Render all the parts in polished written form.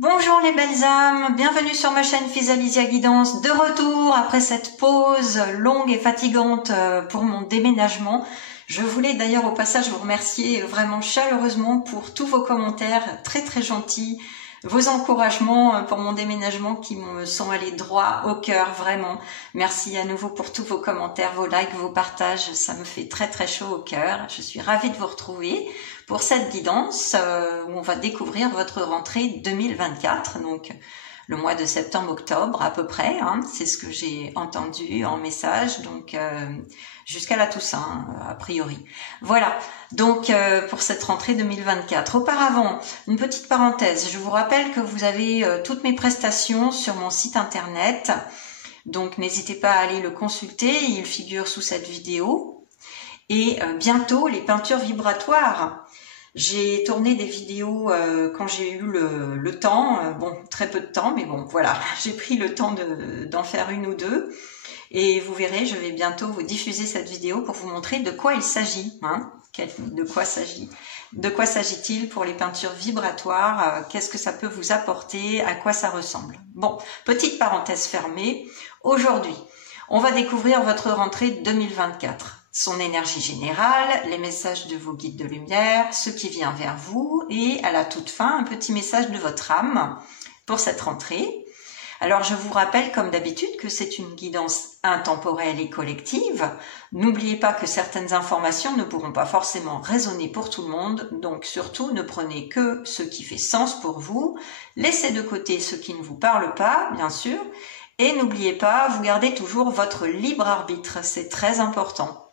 Bonjour les belles âmes, bienvenue sur ma chaîne Physalysia Guidance, de retour après cette pause longue et fatigante pour mon déménagement. Je voulais d'ailleurs au passage vous remercier vraiment chaleureusement pour tous vos commentaires très gentils, vos encouragements pour mon déménagement qui me sont allés droit au cœur, vraiment. Merci à nouveau pour tous vos commentaires, vos likes, vos partages, ça me fait très chaud au cœur. Je suis ravie de vous retrouver pour cette guidance où on va découvrir votre rentrée 2024, donc le mois de septembre-octobre à peu près, hein, c'est ce que j'ai entendu en message, donc jusqu'à la Toussaint a priori. Voilà, donc pour cette rentrée 2024. Auparavant, une petite parenthèse, je vous rappelle que vous avez toutes mes prestations sur mon site internet, donc n'hésitez pas à aller le consulter, il figure sous cette vidéo. Et bientôt les peintures vibratoires. J'ai tourné des vidéos quand j'ai eu le temps, bon très peu de temps, mais bon voilà, j'ai pris le temps d'en faire une ou deux. Et vous verrez, je vais bientôt vous diffuser cette vidéo pour vous montrer de quoi il s'agit. Hein, de quoi s'agit-il pour les peintures vibratoires, qu'est-ce que ça peut vous apporter, à quoi ça ressemble. Bon, petite parenthèse fermée, aujourd'hui, on va découvrir votre rentrée 2024. Son énergie générale, les messages de vos guides de lumière, ce qui vient vers vous et à la toute fin, un petit message de votre âme pour cette rentrée. Alors je vous rappelle comme d'habitude que c'est une guidance intemporelle et collective. N'oubliez pas que certaines informations ne pourront pas forcément résonner pour tout le monde, donc surtout ne prenez que ce qui fait sens pour vous. Laissez de côté ce qui ne vous parle pas, bien sûr, et n'oubliez pas, vous gardez toujours votre libre arbitre, c'est très important.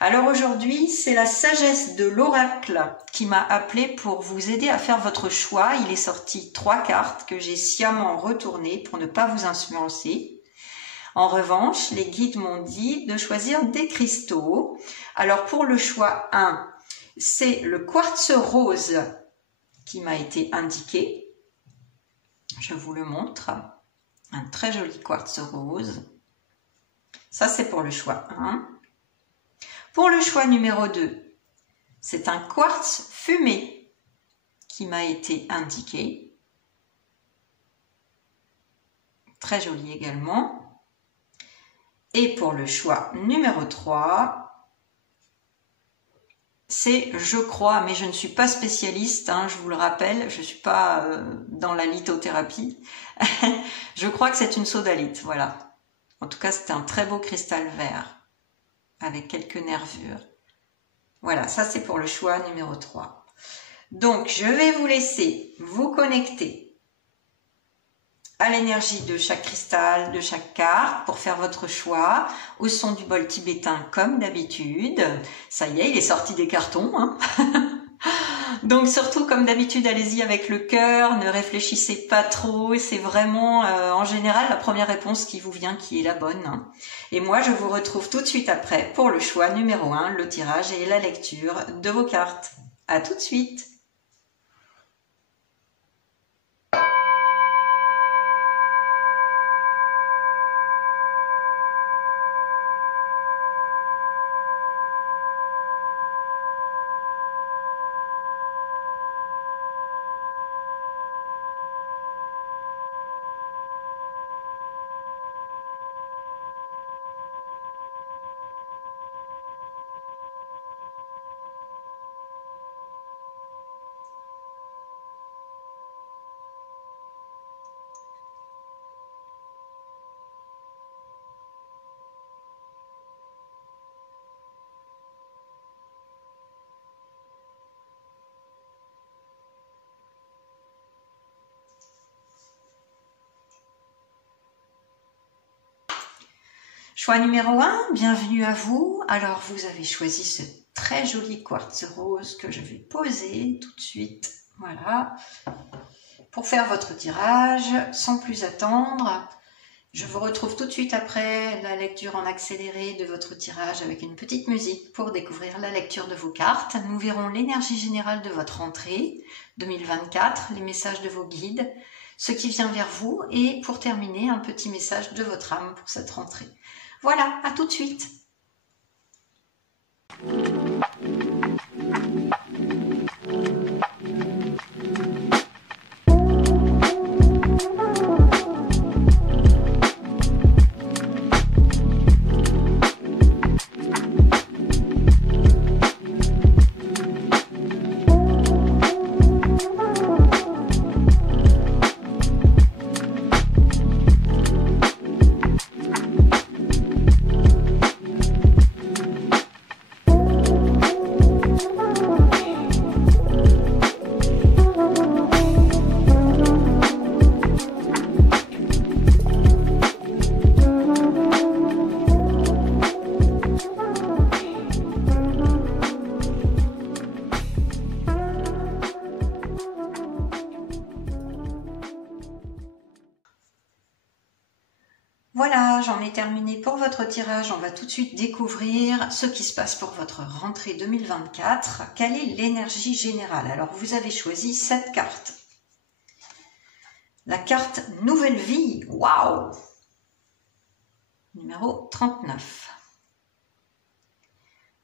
Alors aujourd'hui, c'est la sagesse de l'oracle qui m'a appelé pour vous aider à faire votre choix. Il est sorti 3 cartes que j'ai sciemment retournées pour ne pas vous influencer. En revanche, les guides m'ont dit de choisir des cristaux. Alors pour le choix 1, c'est le quartz rose qui m'a été indiqué. Je vous le montre. Un très joli quartz rose. Ça, c'est pour le choix 1. Pour le choix numéro 2, c'est un quartz fumé qui m'a été indiqué. Très joli également. Et pour le choix numéro 3, c'est je crois, mais je ne suis pas spécialiste, hein, je vous le rappelle, je ne suis pas dans la lithothérapie. Je crois que c'est une sodalite, voilà. En tout cas, c'est un très beau cristal vert, avec quelques nervures. Voilà, ça c'est pour le choix numéro 3. Donc, je vais vous laisser vous connecter à l'énergie de chaque cristal, de chaque carte, pour faire votre choix, au son du bol tibétain comme d'habitude. Ça y est, il est sorti des cartons, hein. Donc surtout, comme d'habitude, allez-y avec le cœur, ne réfléchissez pas trop, c'est vraiment en général la première réponse qui vous vient qui est la bonne. Hein. Et moi, je vous retrouve tout de suite après pour le choix numéro 1, le tirage et la lecture de vos cartes. À tout de suite. Choix numéro 1, bienvenue à vous. Alors, vous avez choisi ce très joli quartz rose que je vais poser tout de suite. Voilà. Pour faire votre tirage, sans plus attendre, je vous retrouve tout de suite après la lecture en accéléré de votre tirage avec une petite musique pour découvrir la lecture de vos cartes. Nous verrons l'énergie générale de votre rentrée 2024, les messages de vos guides, ce qui vient vers vous et pour terminer, un petit message de votre âme pour cette rentrée. Voilà, à tout de suite. Voilà, j'en ai terminé pour votre tirage. On va tout de suite découvrir ce qui se passe pour votre rentrée 2024. Quelle est l'énergie générale? Alors, vous avez choisi cette carte. La carte Nouvelle Vie. Waouh! Numéro 39.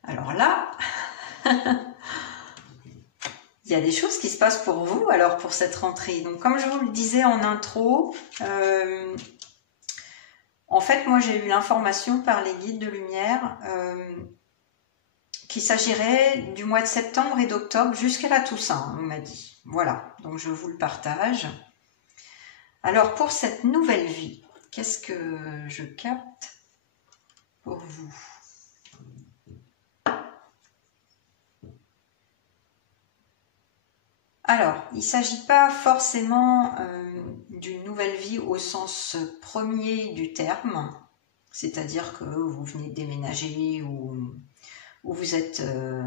Alors là, il y a des choses qui se passent pour vous alors pour cette rentrée. Donc, comme je vous le disais en intro, en fait, moi, j'ai eu l'information par les guides de lumière qu'il s'agirait du mois de septembre et d'octobre jusqu'à la Toussaint, on m'a dit. Voilà, donc je vous le partage. Alors, pour cette nouvelle vie, qu'est-ce que je capte pour vous? Alors, il ne s'agit pas forcément d'une nouvelle vie au sens premier du terme, c'est-à-dire que vous venez de déménager ou vous êtes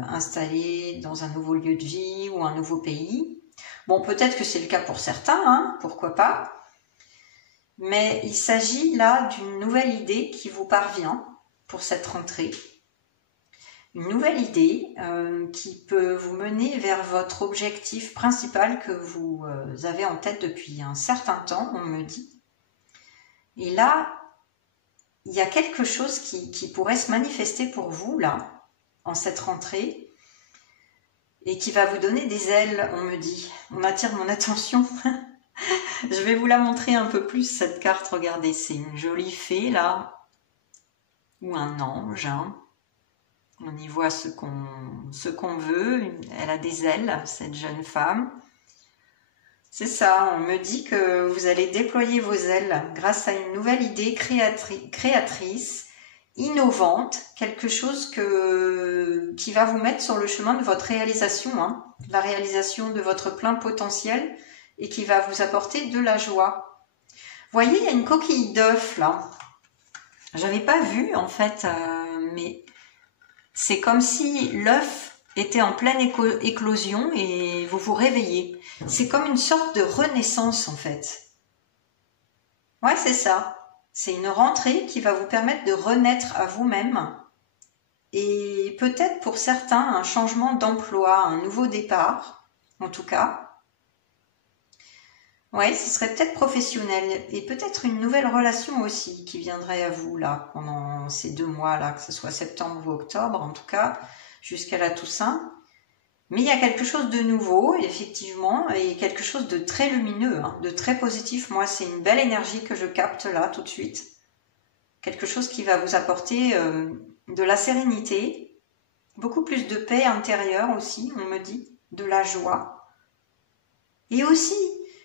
installé dans un nouveau lieu de vie ou un nouveau pays. Bon, peut-être que c'est le cas pour certains, hein, pourquoi pas. Mais il s'agit là d'une nouvelle idée qui vous parvient pour cette rentrée. Une nouvelle idée qui peut vous mener vers votre objectif principal que vous avez en tête depuis un certain temps, on me dit. Et là, il y a quelque chose qui pourrait se manifester pour vous, là, en cette rentrée, et qui va vous donner des ailes, on me dit. On attire mon attention. Je vais vous la montrer un peu plus, cette carte. Regardez, c'est une jolie fée, là, ou un ange, hein. On y voit ce qu'on veut. Elle a des ailes, cette jeune femme. C'est ça, on me dit que vous allez déployer vos ailes grâce à une nouvelle idée créatrice, innovante, quelque chose qui va vous mettre sur le chemin de votre réalisation, hein, la réalisation de votre plein potentiel et qui va vous apporter de la joie. Vous voyez, il y a une coquille d'œuf là. J'avais pas vu en fait, mais c'est comme si l'œuf était en pleine éclosion et vous vous réveillez. C'est comme une sorte de renaissance en fait. Ouais, c'est ça. C'est une rentrée qui va vous permettre de renaître à vous-même et peut-être pour certains un changement d'emploi, un nouveau départ, en tout cas. Ouais, ce serait peut-être professionnel et peut-être une nouvelle relation aussi qui viendrait à vous là pendant ces 2 mois là, que ce soit septembre ou octobre en tout cas, jusqu'à la Toussaint. Mais il y a quelque chose de nouveau, effectivement, et quelque chose de très lumineux, hein, de très positif. Moi, c'est une belle énergie que je capte là tout de suite. Quelque chose qui va vous apporter de la sérénité, beaucoup plus de paix intérieure aussi, on me dit, de la joie. Et aussi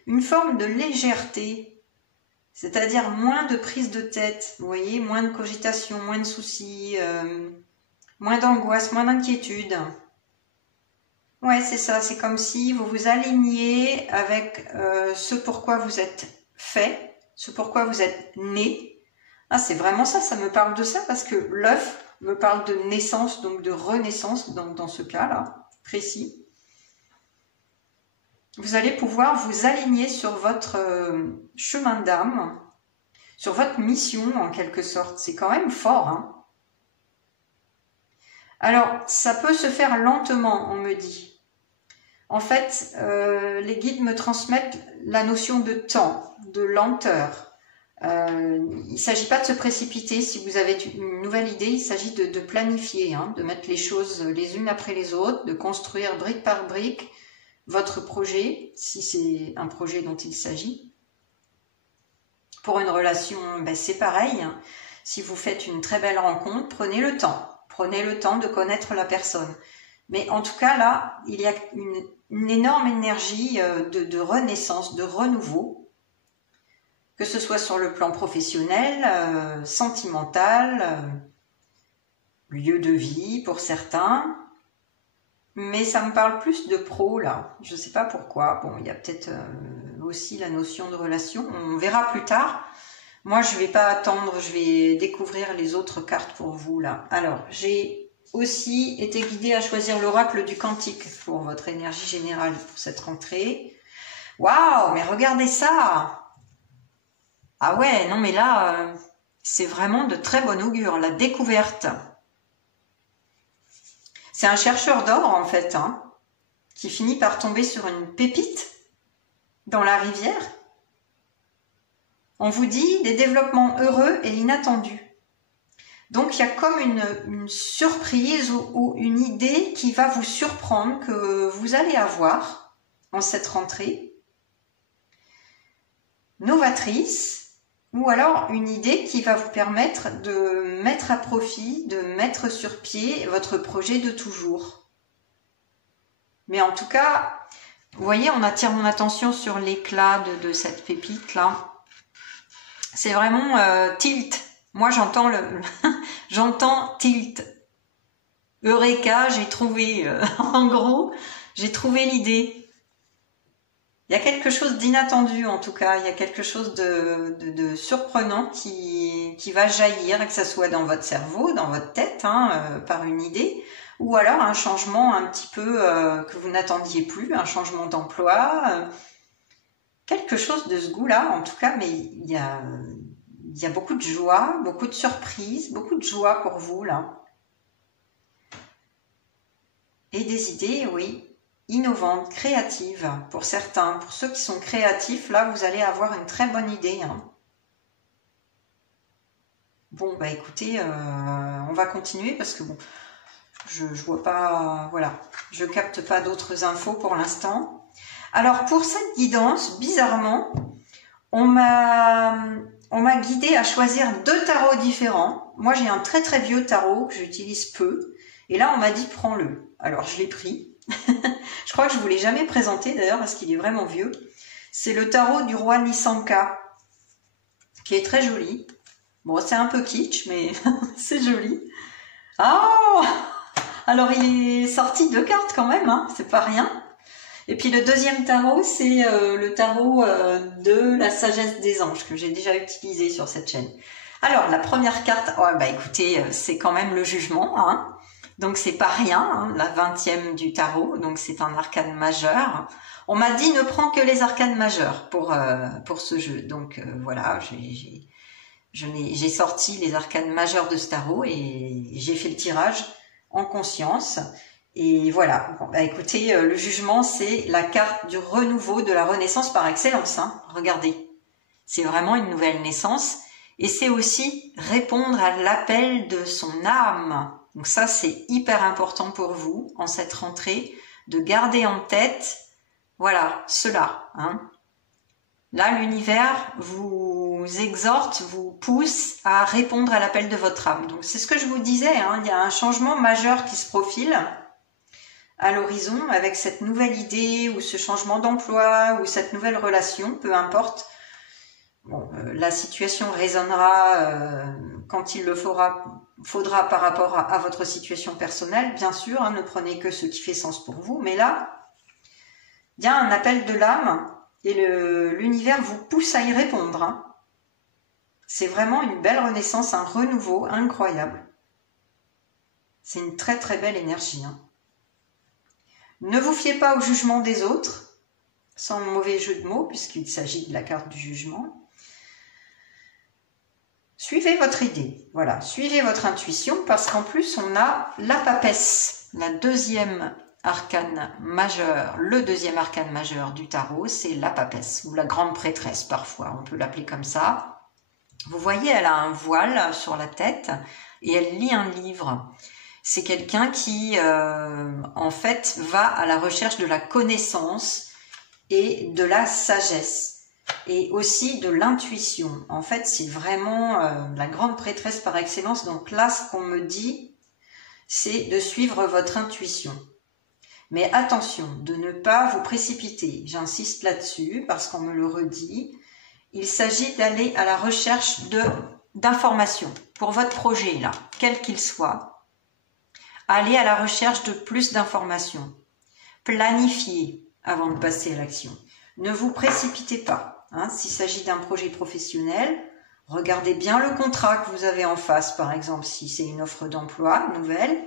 une forme de légèreté, c'est-à-dire moins de prise de tête, vous voyez, moins de cogitation, moins de soucis, moins d'angoisse, moins d'inquiétude. Ouais, c'est ça, c'est comme si vous vous aligniez avec ce pourquoi vous êtes fait, ce pourquoi vous êtes né. Ah, c'est vraiment ça, ça me parle de ça parce que l'œuf me parle de naissance, donc de renaissance dans ce cas-là, précis. Vous allez pouvoir vous aligner sur votre chemin d'âme, sur votre mission en quelque sorte. C'est quand même fort, hein. Alors, ça peut se faire lentement, on me dit. En fait, les guides me transmettent la notion de temps, de lenteur. Il ne s'agit pas de se précipiter. Si vous avez une nouvelle idée, il s'agit de planifier, hein, de mettre les choses les unes après les autres, de construire brique par brique votre projet, si c'est un projet dont il s'agit. Pour une relation, ben c'est pareil. Hein. Si vous faites une très belle rencontre, prenez le temps. Prenez le temps de connaître la personne. Mais en tout cas, là, il y a une énorme énergie de renaissance, de renouveau, que ce soit sur le plan professionnel, sentimental, lieu de vie pour certains. Mais ça me parle plus de pro, là. Je ne sais pas pourquoi. Bon, il y a peut-être aussi la notion de relation. On verra plus tard. Moi, je ne vais pas attendre. Je vais découvrir les autres cartes pour vous, là. Alors, j'ai aussi été guidée à choisir l'oracle du Cantique pour votre énergie générale pour cette rentrée. Waouh, mais regardez ça! Ah ouais, non, mais là, c'est vraiment de très bon augure, la découverte. C'est un chercheur d'or en fait, hein, qui finit par tomber sur une pépite dans la rivière. On vous dit des développements heureux et inattendus. Donc il y a comme une surprise ou une idée qui va vous surprendre, que vous allez avoir en cette rentrée. Novatrice, ou alors une idée qui va vous permettre de mettre à profit, de mettre sur pied votre projet de toujours. Mais en tout cas, vous voyez, on attire mon attention sur l'éclat de cette pépite-là. C'est vraiment tilt. Moi, j'entends j'entends tilt. Eureka, j'ai trouvé, en gros, j'ai trouvé l'idée. Il y a quelque chose d'inattendu, en tout cas. Il y a quelque chose de surprenant qui va jaillir, que ce soit dans votre cerveau, dans votre tête, hein, par une idée, ou alors un changement un petit peu que vous n'attendiez plus, un changement d'emploi, quelque chose de ce goût-là, en tout cas, mais il y a beaucoup de joie, beaucoup de surprises, beaucoup de joie pour vous, là. Et des idées, oui, innovantes, créatives, pour certains. Pour ceux qui sont créatifs, là, vous allez avoir une très bonne idée, hein. Bon, bah écoutez, on va continuer parce que bon, je vois pas, voilà, je capte pas d'autres infos pour l'instant. Alors, pour cette guidance, bizarrement, on m'a guidée à choisir 2 tarots différents. Moi, j'ai un très très vieux tarot que j'utilise peu. Et là, on m'a dit, prends-le. Alors, je l'ai pris. Je crois que je ne vous l'ai jamais présenté d'ailleurs parce qu'il est vraiment vieux. C'est le tarot du roi Nisanka, qui est très joli. Bon, c'est un peu kitsch, mais c'est joli. Oh! Alors, il est sorti 2 cartes quand même, hein, c'est pas rien. Et puis le deuxième tarot, c'est le tarot de la sagesse des anges, que j'ai déjà utilisé sur cette chaîne. Alors, la première carte, oh, bah écoutez, c'est quand même le jugement, hein. Donc c'est pas rien, hein, la 20e du tarot, donc c'est un arcane majeur. On m'a dit ne prends que les arcanes majeurs pour ce jeu. Donc voilà, j'ai sorti les arcanes majeurs de ce tarot et j'ai fait le tirage en conscience. Et voilà, bon, bah écoutez, le jugement, c'est la carte du renouveau, de la renaissance par excellence, hein. Regardez, c'est vraiment une nouvelle naissance. Et c'est aussi répondre à l'appel de son âme. Donc ça, c'est hyper important pour vous, en cette rentrée, de garder en tête, voilà, cela, hein. Là, l'univers vous exhorte, vous pousse à répondre à l'appel de votre âme. Donc c'est ce que je vous disais, hein, il y a un changement majeur qui se profile à l'horizon avec cette nouvelle idée ou ce changement d'emploi ou cette nouvelle relation, peu importe. Bon, la situation résonnera quand il le faudra par rapport à votre situation personnelle, bien sûr, hein, ne prenez que ce qui fait sens pour vous, mais là, il y a un appel de l'âme et l'univers vous pousse à y répondre, hein. C'est vraiment une belle renaissance, un renouveau incroyable. C'est une très très belle énergie, hein. Ne vous fiez pas au jugement des autres, sans mauvais jeu de mots, puisqu'il s'agit de la carte du jugement. Suivez votre idée, voilà, suivez votre intuition, parce qu'en plus, on a la papesse, la deuxième arcane majeure, le deuxième arcane majeur du tarot, c'est la papesse, ou la grande prêtresse parfois, on peut l'appeler comme ça. Vous voyez, elle a un voile sur la tête, et elle lit un livre. C'est quelqu'un qui, en fait, va à la recherche de la connaissance et de la sagesse. Et aussi de l'intuition. En fait, c'est vraiment la grande prêtresse par excellence. Donc là, ce qu'on me dit, c'est de suivre votre intuition. Mais attention, de ne pas vous précipiter. J'insiste là-dessus parce qu'on me le redit. Il s'agit d'aller à la recherche d'informations pour votre projet, là, quel qu'il soit. Allez à la recherche de plus d'informations. Planifiez avant de passer à l'action. Ne vous précipitez pas. Hein, s'il s'agit d'un projet professionnel, regardez bien le contrat que vous avez en face, par exemple, si c'est une offre d'emploi nouvelle.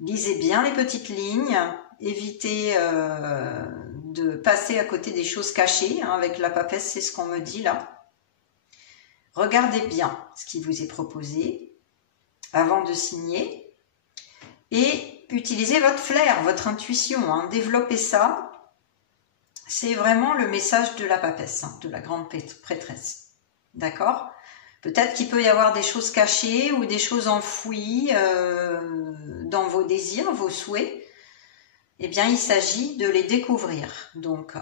Lisez bien les petites lignes, évitez de passer à côté des choses cachées. Hein, avec la papesse, c'est ce qu'on me dit là. regardez bien ce qui vous est proposé avant de signer et utilisez votre flair, votre intuition, hein, développez ça. C'est vraiment le message de la papesse, hein, de la grande prêtresse. D'accord? Peut-être qu'il peut y avoir des choses cachées ou des choses enfouies dans vos désirs, vos souhaits. Eh bien, il s'agit de les découvrir. Donc,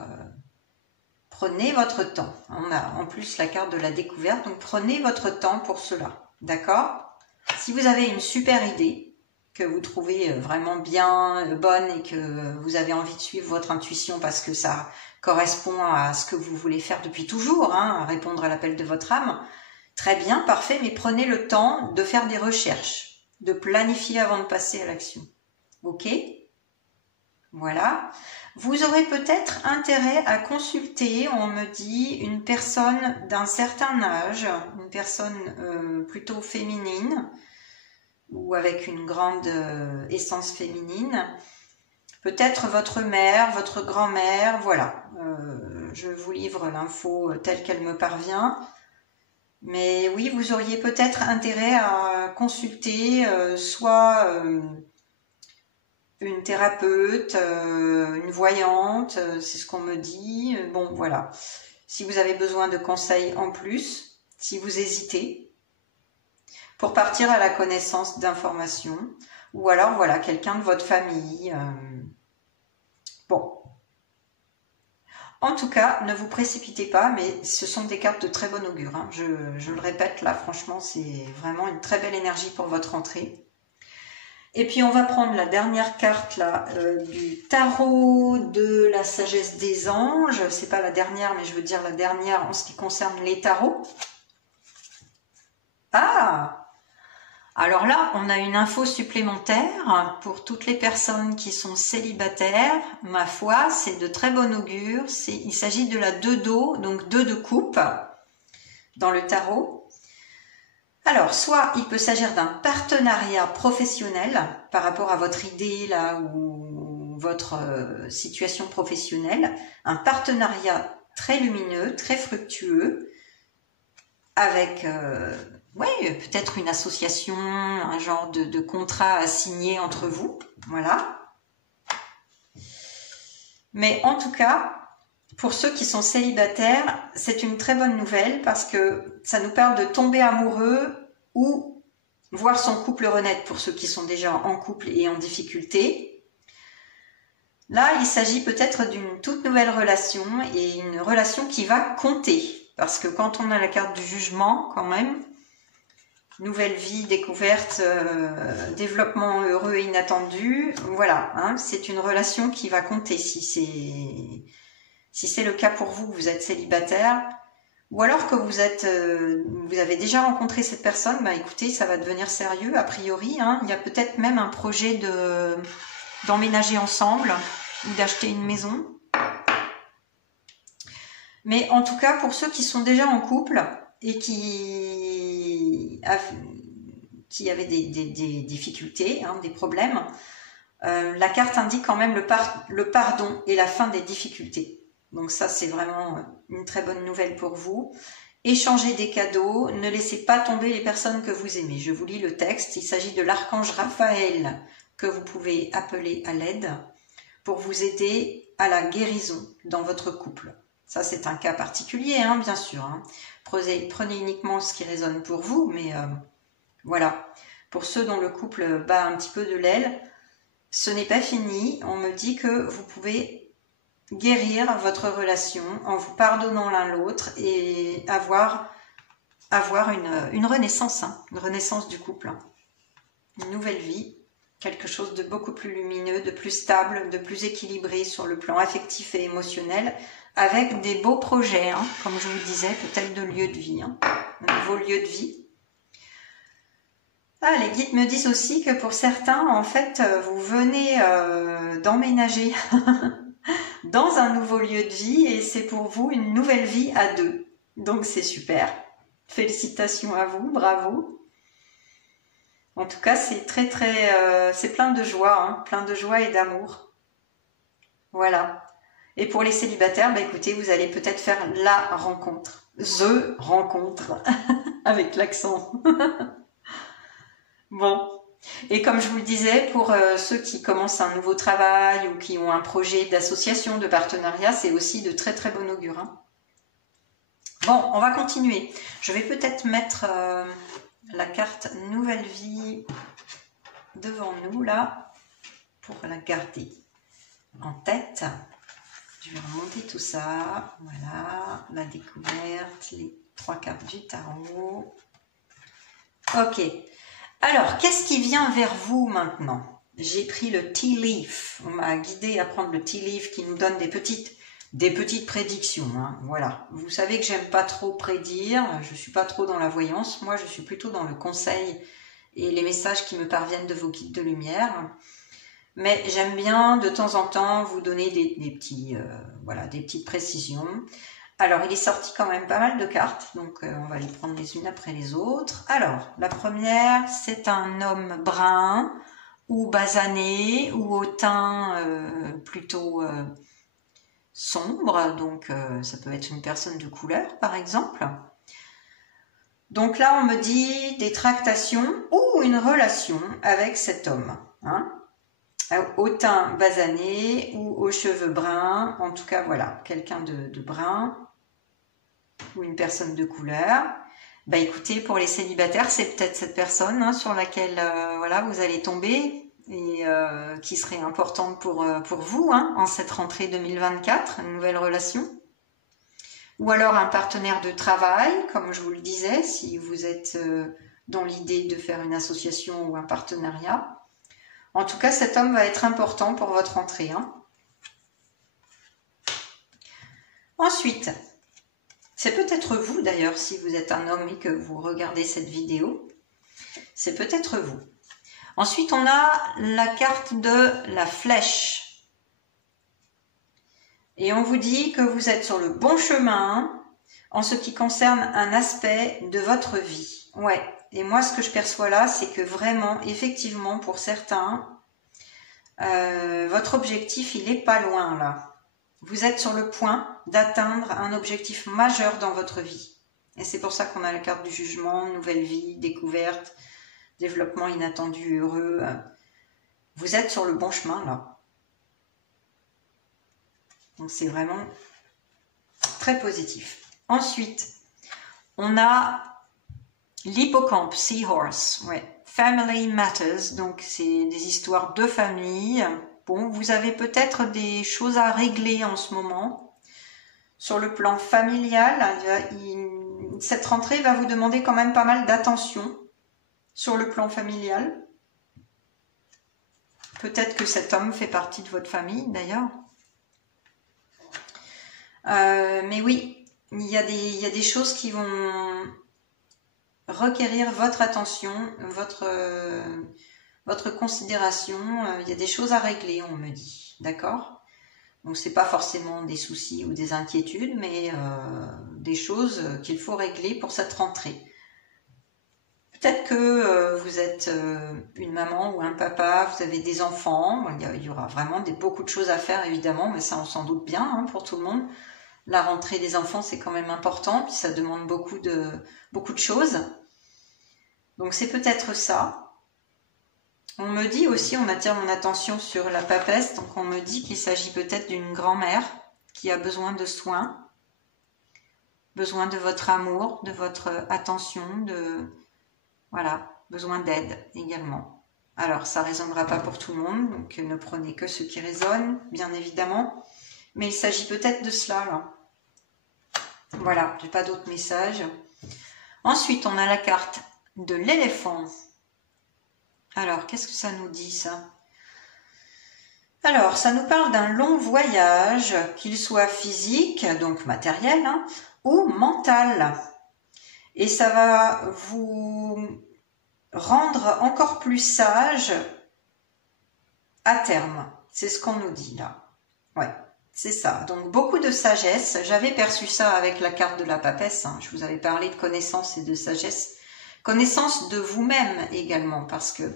prenez votre temps. On a en plus la carte de la découverte, donc prenez votre temps pour cela. D'accord? Si vous avez une super idée, que vous trouvez vraiment bien, bonne et que vous avez envie de suivre votre intuition parce que ça correspond à ce que vous voulez faire depuis toujours, hein, répondre à l'appel de votre âme, très bien, parfait, mais prenez le temps de faire des recherches, de planifier avant de passer à l'action. Ok? Voilà. Vous aurez peut-être intérêt à consulter, on me dit, une personne d'un certain âge, une personne plutôt féminine, ou avec une grande essence féminine, peut-être votre mère, votre grand-mère, voilà. Je vous livre l'info telle qu'elle me parvient. Mais oui, vous auriez peut-être intérêt à consulter soit une thérapeute, une voyante, c'est ce qu'on me dit. Bon, voilà. Si vous avez besoin de conseils en plus, si vous hésitez, pour partir à la connaissance d'informations, ou alors voilà, quelqu'un de votre famille. Bon. En tout cas, ne vous précipitez pas, mais ce sont des cartes de très bon augure. Hein. Je le répète, là, franchement, c'est vraiment une très belle énergie pour votre rentrée. Et puis, on va prendre la dernière carte là, du tarot de la sagesse des anges. C'est pas la dernière, mais je veux dire la dernière en ce qui concerne les tarots. Ah! Alors là, on a une info supplémentaire pour toutes les personnes qui sont célibataires. Ma foi, c'est de très bon augure. Il s'agit de la 2 d'eau, donc 2 de coupe dans le tarot. Alors, soit il peut s'agir d'un partenariat professionnel par rapport à votre idée là ou votre situation professionnelle, un partenariat très lumineux, très fructueux, avec peut-être une association, un genre de contrat à signer entre vous, voilà. Mais en tout cas, pour ceux qui sont célibataires, c'est une très bonne nouvelle parce que ça nous parle de tomber amoureux ou voir son couple renaître pour ceux qui sont déjà en couple et en difficulté. Là, il s'agit peut-être d'une toute nouvelle relation et une relation qui va compter. Parce que quand on a la carte du jugement, quand même, nouvelle vie, découverte, développement heureux et inattendu, voilà, hein, c'est une relation qui va compter si c'est le cas pour vous, vous êtes célibataire, ou alors que vous avez déjà rencontré cette personne, bah écoutez, ça va devenir sérieux, a priori, hein, il y a peut-être même un projet d'emménager ensemble, ou d'acheter une maison. Mais en tout cas, pour ceux qui sont déjà en couple et qui avaient des difficultés, hein, des problèmes, la carte indique quand même le pardon et la fin des difficultés. Donc ça, c'est vraiment une très bonne nouvelle pour vous. Échangez des cadeaux, ne laissez pas tomber les personnes que vous aimez. Je vous lis le texte, il s'agit de l'archange Raphaël que vous pouvez appeler à l'aide pour vous aider à la guérison dans votre couple. Ça, c'est un cas particulier, hein, bien sûr. Hein. Prenez uniquement ce qui résonne pour vous, mais voilà. Pour ceux dont le couple bat un petit peu de l'aile, ce n'est pas fini. On me dit que vous pouvez guérir votre relation en vous pardonnant l'un l'autre et avoir une renaissance, hein, une renaissance du couple. Hein. Une nouvelle vie, quelque chose de beaucoup plus lumineux, de plus stable, de plus équilibré sur le plan affectif et émotionnel, avec des beaux projets, hein, comme je vous disais, peut-être de lieu de vie, hein, un nouveau lieu de vie. Ah, les guides me disent aussi que pour certains, en fait, vous venez d'emménager dans un nouveau lieu de vie et c'est pour vous une nouvelle vie à deux. Donc c'est super. Félicitations à vous, bravo. En tout cas, c'est c'est plein de joie, hein, plein de joie et d'amour. Voilà. Et pour les célibataires, bah écoutez, vous allez peut-être faire la rencontre. The rencontre. avec l'accent. Bon. Et comme je vous le disais, pour ceux qui commencent un nouveau travail ou qui ont un projet d'association, de partenariat, c'est aussi de très très bon augure. Hein. Bon, on va continuer. Je vais peut-être mettre la carte Nouvelle Vie devant nous, là, pour la garder en tête. Je vais remonter tout ça. Voilà, la découverte, les 3 cartes du tarot. Ok. Alors, qu'est-ce qui vient vers vous maintenant? J'ai pris le Tea Leaf. On m'a guidé à prendre le Tea Leaf qui nous donne des petites prédictions. Hein. Voilà. Vous savez que j'aime pas trop prédire. Je suis pas trop dans la voyance. Moi, je suis plutôt dans le conseil et les messages qui me parviennent de vos guides de lumière. Mais j'aime bien de temps en temps vous donner des petites précisions. Alors, il est sorti quand même pas mal de cartes, donc on va les prendre les unes après les autres. Alors, la première, c'est un homme brun ou basané ou au teint plutôt sombre, donc ça peut être une personne de couleur par exemple. Donc là, on me dit des tractations ou une relation avec cet homme, hein, au teint basané ou aux cheveux bruns, en tout cas voilà, quelqu'un de brun ou une personne de couleur. Bah écoutez, pour les célibataires, c'est peut-être cette personne hein, sur laquelle vous allez tomber et qui serait importante pour vous hein, en cette rentrée 2024, une nouvelle relation. Ou alors un partenaire de travail, comme je vous le disais, si vous êtes dans l'idée de faire une association ou un partenariat. En tout cas, cet homme va être important pour votre rentrée. Hein. Ensuite, c'est peut-être vous d'ailleurs, si vous êtes un homme et que vous regardez cette vidéo, c'est peut-être vous. Ensuite, on a la carte de la flèche. Et on vous dit que vous êtes sur le bon chemin en ce qui concerne un aspect de votre vie. Ouais. Et moi, ce que je perçois là, c'est que vraiment, effectivement, pour certains, votre objectif, il est pas loin là. Vous êtes sur le point d'atteindre un objectif majeur dans votre vie. Et c'est pour ça qu'on a la carte du jugement, nouvelle vie, découverte, développement inattendu, heureux. Vous êtes sur le bon chemin là. Donc c'est vraiment très positif. Ensuite, on a l'hippocampe, Seahorse, ouais. Family Matters, donc c'est des histoires de famille. Bon, vous avez peut-être des choses à régler en ce moment. Sur le plan familial, cette rentrée va vous demander quand même pas mal d'attention sur le plan familial. Peut-être que cet homme fait partie de votre famille d'ailleurs. Mais oui, il y a des choses qui vont requérir votre attention, votre considération. Il y a des choses à régler, on me dit, d'accord? Donc c'est pas forcément des soucis ou des inquiétudes, mais des choses qu'il faut régler pour cette rentrée. Peut-être que vous êtes une maman ou un papa, vous avez des enfants, il y aura vraiment beaucoup de choses à faire évidemment, mais ça on s'en doute bien hein, pour tout le monde. La rentrée des enfants c'est quand même important, puis ça demande beaucoup de choses. Donc c'est peut-être ça. On me dit aussi, on attire mon attention sur la papesse, donc on me dit qu'il s'agit peut-être d'une grand-mère qui a besoin de soins, besoin de votre amour, de votre attention, besoin d'aide également. Alors ça ne résonnera pas pour tout le monde, donc ne prenez que ce qui résonne, bien évidemment, mais il s'agit peut-être de cela là. Voilà, j'ai pas d'autres messages. Ensuite, on a la carte de l'éléphant. Alors, qu'est-ce que ça nous dit, ça? Alors, ça nous parle d'un long voyage, qu'il soit physique, donc matériel, hein, ou mental. Et ça va vous rendre encore plus sage à terme. C'est ce qu'on nous dit, là. Ouais, c'est ça. Donc, beaucoup de sagesse. J'avais perçu ça avec la carte de la papesse. Hein. Je vous avais parlé de connaissance et de sagesse. Connaissance de vous-même également, parce que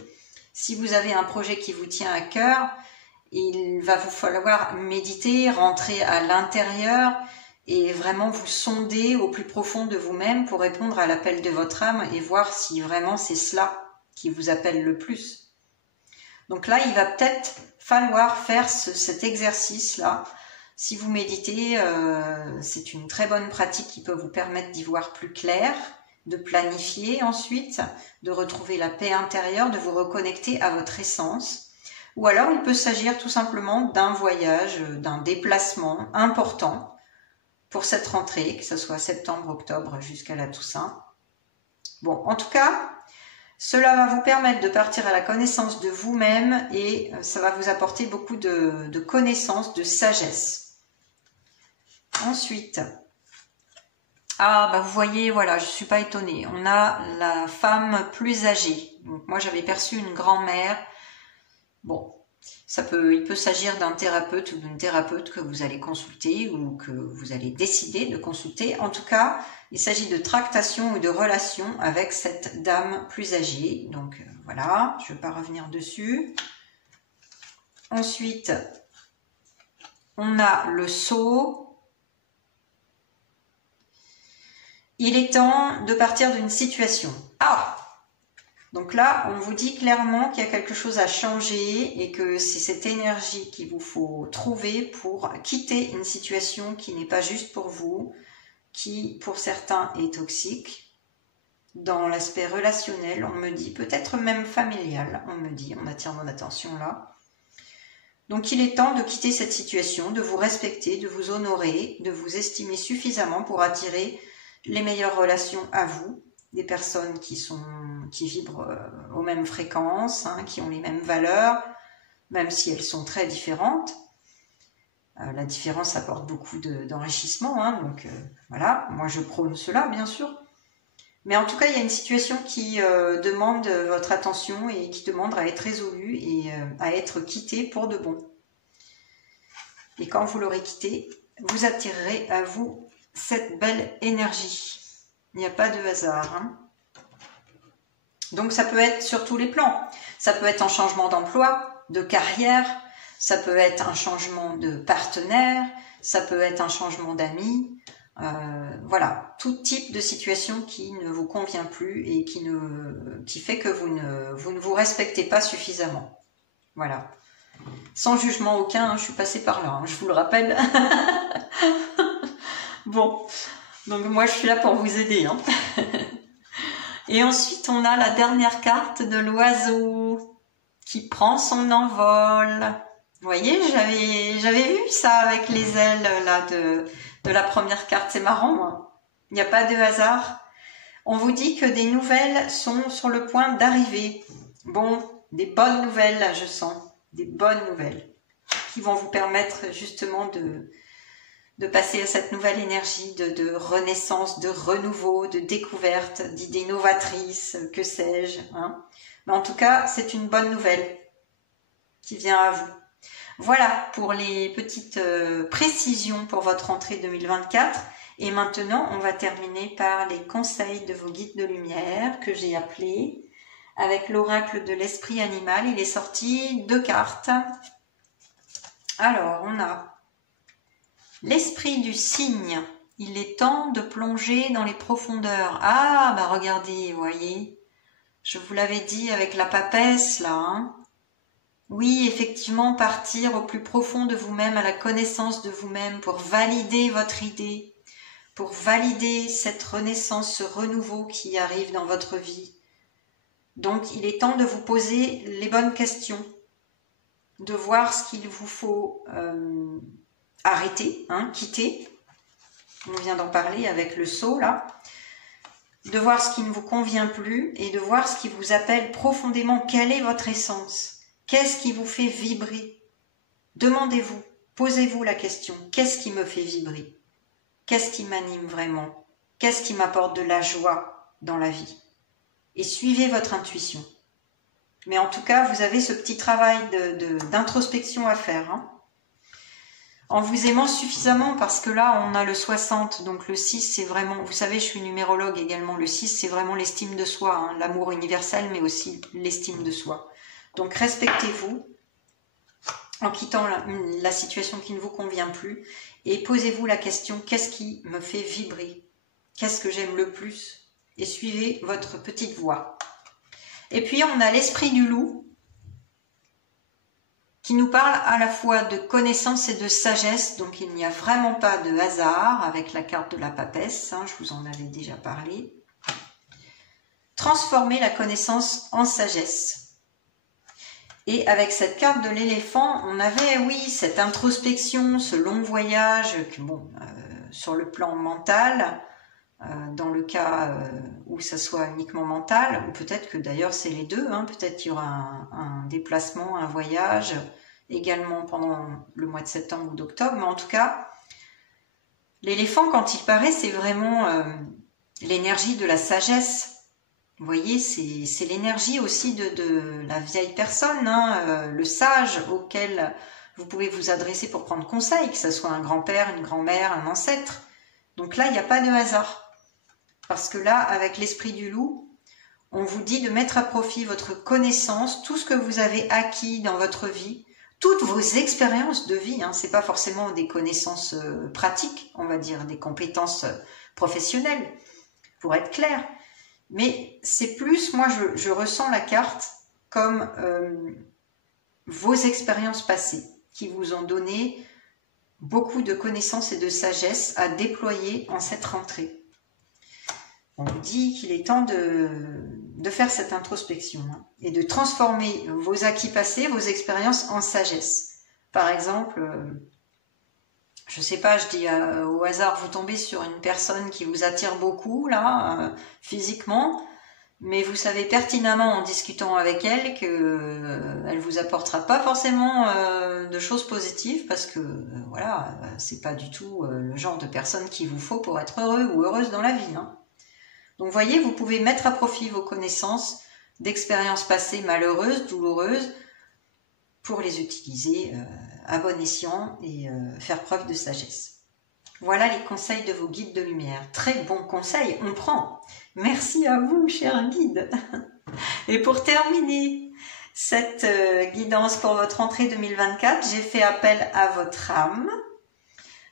si vous avez un projet qui vous tient à cœur, il va vous falloir méditer, rentrer à l'intérieur et vraiment vous sonder au plus profond de vous-même pour répondre à l'appel de votre âme et voir si vraiment c'est cela qui vous appelle le plus. Donc là, il va peut-être falloir faire cet exercice-là. Si vous méditez, c'est une très bonne pratique qui peut vous permettre d'y voir plus clair, de planifier ensuite, de retrouver la paix intérieure, de vous reconnecter à votre essence. Ou alors, il peut s'agir tout simplement d'un voyage, d'un déplacement important pour cette rentrée, que ce soit septembre, octobre, jusqu'à la Toussaint. Bon, en tout cas, cela va vous permettre de partir à la connaissance de vous-même et ça va vous apporter beaucoup de connaissances, de sagesse. Ensuite, vous voyez, voilà, je ne suis pas étonnée. On a la femme plus âgée. Donc, moi, j'avais perçu une grand-mère. Bon, il peut s'agir d'un thérapeute ou d'une thérapeute que vous allez consulter ou que vous allez décider de consulter. En tout cas, il s'agit de tractation ou de relation avec cette dame plus âgée. Donc voilà, je ne vais pas revenir dessus. Ensuite, on a le sceau. Il est temps de partir d'une situation. Donc là, on vous dit clairement qu'il y a quelque chose à changer et que c'est cette énergie qu'il vous faut trouver pour quitter une situation qui n'est pas juste pour vous, qui pour certains est toxique. Dans l'aspect relationnel, on me dit, peut-être même familial, on attire mon attention là. Donc il est temps de quitter cette situation, de vous respecter, de vous honorer, de vous estimer suffisamment pour attirer les meilleures relations à vous, des personnes qui vibrent aux mêmes fréquences, qui ont les mêmes valeurs, même si elles sont très différentes. La différence apporte beaucoup d'enrichissement, donc voilà, moi je prône cela bien sûr. Mais en tout cas, il y a une situation qui demande votre attention et qui demande à être résolue et à être quittée pour de bon. Et quand vous l'aurez quittée, vous attirerez à vous cette belle énergie. Il n'y a pas de hasard. Donc ça peut être sur tous les plans. Ça peut être un changement d'emploi, de carrière, ça peut être un changement de partenaire, ça peut être un changement d'amis. Voilà, tout type de situation qui ne vous convient plus et qui fait que vous ne vous respectez pas suffisamment. Voilà. Sans jugement aucun, je suis passée par là, je vous le rappelle. Bon, donc moi je suis là pour vous aider. Et ensuite on a la dernière carte de l'oiseau qui prend son envol. Vous voyez, j'avais vu ça avec les ailes là de la première carte, c'est marrant. Il n'y a pas de hasard. On vous dit que des nouvelles sont sur le point d'arriver. Bon, des bonnes nouvelles là, je sens. Des bonnes nouvelles qui vont vous permettre justement de passer à cette nouvelle énergie de renaissance, de renouveau, de découverte, d'idées novatrices, que sais-je. Mais en tout cas, c'est une bonne nouvelle qui vient à vous. Voilà pour les petites précisions pour votre rentrée 2024. Et maintenant, on va terminer par les conseils de vos guides de lumière que j'ai appelés. Avec l'oracle de l'esprit animal, il est sorti 2 cartes. Alors, on a l'esprit du cygne. Il est temps de plonger dans les profondeurs. Regardez, vous voyez. Je vous l'avais dit avec la papesse, là. Oui, effectivement, partir au plus profond de vous-même, à la connaissance de vous-même, pour valider votre idée, pour valider cette renaissance, ce renouveau qui arrive dans votre vie. Donc, il est temps de vous poser les bonnes questions, de voir ce qu'il vous faut arrêter, quitter. On vient d'en parler avec le sceau, là. De voir ce qui ne vous convient plus et de voir ce qui vous appelle profondément. Quelle est votre essence? Qu'est-ce qui vous fait vibrer? Demandez-vous, posez-vous la question. Qu'est-ce qui me fait vibrer? Qu'est-ce qui m'anime vraiment? Qu'est-ce qui m'apporte de la joie dans la vie? Et suivez votre intuition. Mais en tout cas, vous avez ce petit travail d'introspection à faire. En vous aimant suffisamment, parce que là, on a le 60, donc le 6, c'est vraiment, vous savez, je suis numérologue également, le 6, c'est vraiment l'estime de soi, l'amour universel, mais aussi l'estime de soi. Donc, respectez-vous, en quittant la situation qui ne vous convient plus. Et posez-vous la question, qu'est-ce qui me fait vibrer? Qu'est-ce que j'aime le plus? Et suivez votre petite voix. Et puis on a l'esprit du loup qui nous parle à la fois de connaissance et de sagesse. Donc il n'y a vraiment pas de hasard avec la carte de la papesse, hein, je vous en avais déjà parlé. Transformer la connaissance en sagesse. Et avec cette carte de l'éléphant, on avait, oui, cette introspection, ce long voyage, bon, sur le plan mental, dans le cas où ça soit uniquement mental, ou peut-être que d'ailleurs c'est les deux, hein, peut-être qu'il y aura un déplacement, un voyage, également pendant le mois de septembre ou d'octobre, mais en tout cas, l'éléphant, quand il paraît, c'est vraiment l'énergie de la sagesse. Vous voyez, c'est l'énergie aussi de la vieille personne, hein, le sage auquel vous pouvez vous adresser pour prendre conseil, que ce soit un grand-père, une grand-mère, un ancêtre. Donc là, il n'y a pas de hasard. Parce que là, avec l'esprit du loup, on vous dit de mettre à profit votre connaissance, tout ce que vous avez acquis dans votre vie, toutes vos expériences de vie, hein, c'est pas forcément des connaissances pratiques, on va dire, des compétences professionnelles, pour être clair. Mais c'est plus, moi je ressens la carte comme vos expériences passées qui vous ont donné beaucoup de connaissances et de sagesse à déployer en cette rentrée. On vous dit qu'il est temps de faire cette introspection, hein, et de transformer vos acquis passés, vos expériences en sagesse. Par exemple, je sais pas, je dis au hasard, vous tombez sur une personne qui vous attire beaucoup, là, physiquement, mais vous savez pertinemment en discutant avec elle que elle vous apportera pas forcément de choses positives parce que voilà, c'est pas du tout le genre de personne qu'il vous faut pour être heureux ou heureuse dans la vie, hein. Donc, voyez, vous pouvez mettre à profit vos connaissances d'expériences passées malheureuses, douloureuses, pour les utiliser à bon escient et faire preuve de sagesse. Voilà les conseils de vos guides de lumière. Très bons conseils, on prend. Merci à vous, chers guides. Et pour terminer cette guidance pour votre rentrée 2024, j'ai fait appel à votre âme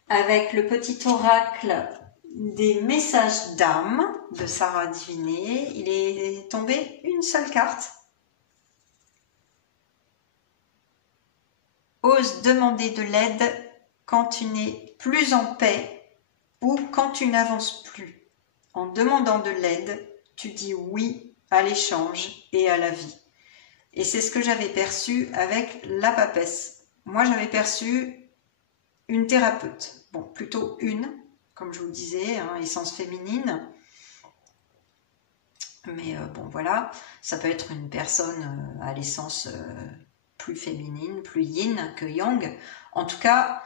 avec le petit oracle des messages d'âme de Sarah Diviné. Il est tombé une seule carte. Ose demander de l'aide quand tu n'es plus en paix ou quand tu n'avances plus. En demandant de l'aide, tu dis oui à l'échange et à la vie. Et c'est ce que j'avais perçu avec la papesse. Moi, j'avais perçu une thérapeute. Bon, plutôt une, comme je vous le disais, hein, essence féminine. Mais bon, voilà, ça peut être une personne à l'essence plus féminine, plus yin que yang. En tout cas,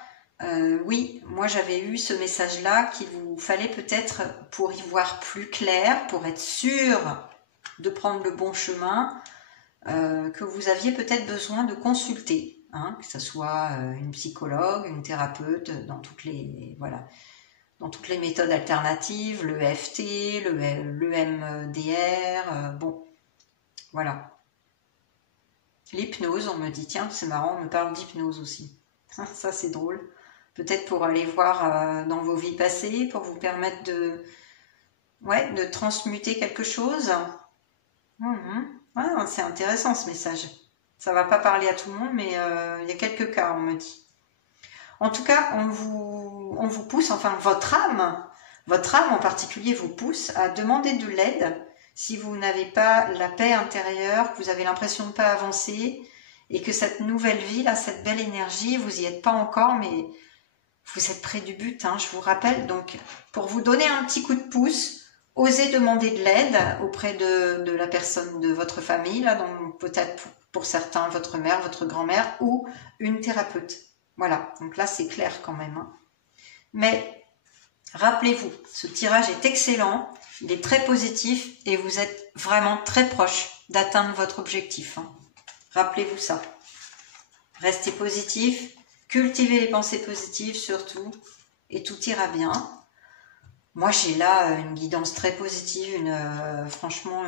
oui, moi j'avais eu ce message-là qu'il vous fallait peut-être, pour y voir plus clair, pour être sûr de prendre le bon chemin, que vous aviez peut-être besoin de consulter, hein, que ce soit une psychologue, une thérapeute, dans toutes les méthodes alternatives, le EFT, le MDR, bon, voilà. L'hypnose, on me dit, tiens, c'est marrant, on me parle d'hypnose aussi. Ça, c'est drôle. Peut-être pour aller voir dans vos vies passées, pour vous permettre de transmuter quelque chose. Ouais, c'est intéressant ce message. Ça va pas parler à tout le monde, mais il y a quelques cas, on me dit. En tout cas, on vous pousse, enfin votre âme en particulier vous pousse à demander de l'aide si vous n'avez pas la paix intérieure, que vous avez l'impression de ne pas avancer et que cette nouvelle vie, là, cette belle énergie, vous y êtes pas encore, mais vous êtes près du but, hein, je vous rappelle. Donc, pour vous donner un petit coup de pouce, osez demander de l'aide auprès de la personne de votre famille, là, donc peut-être pour certains votre mère, votre grand-mère ou une thérapeute. Voilà, donc là c'est clair quand même, hein. Mais rappelez-vous, ce tirage est excellent, il est très positif et vous êtes vraiment très proche d'atteindre votre objectif, hein. Rappelez-vous ça. Restez positif, cultivez les pensées positives surtout et tout ira bien. Moi, j'ai là une guidance très positive, franchement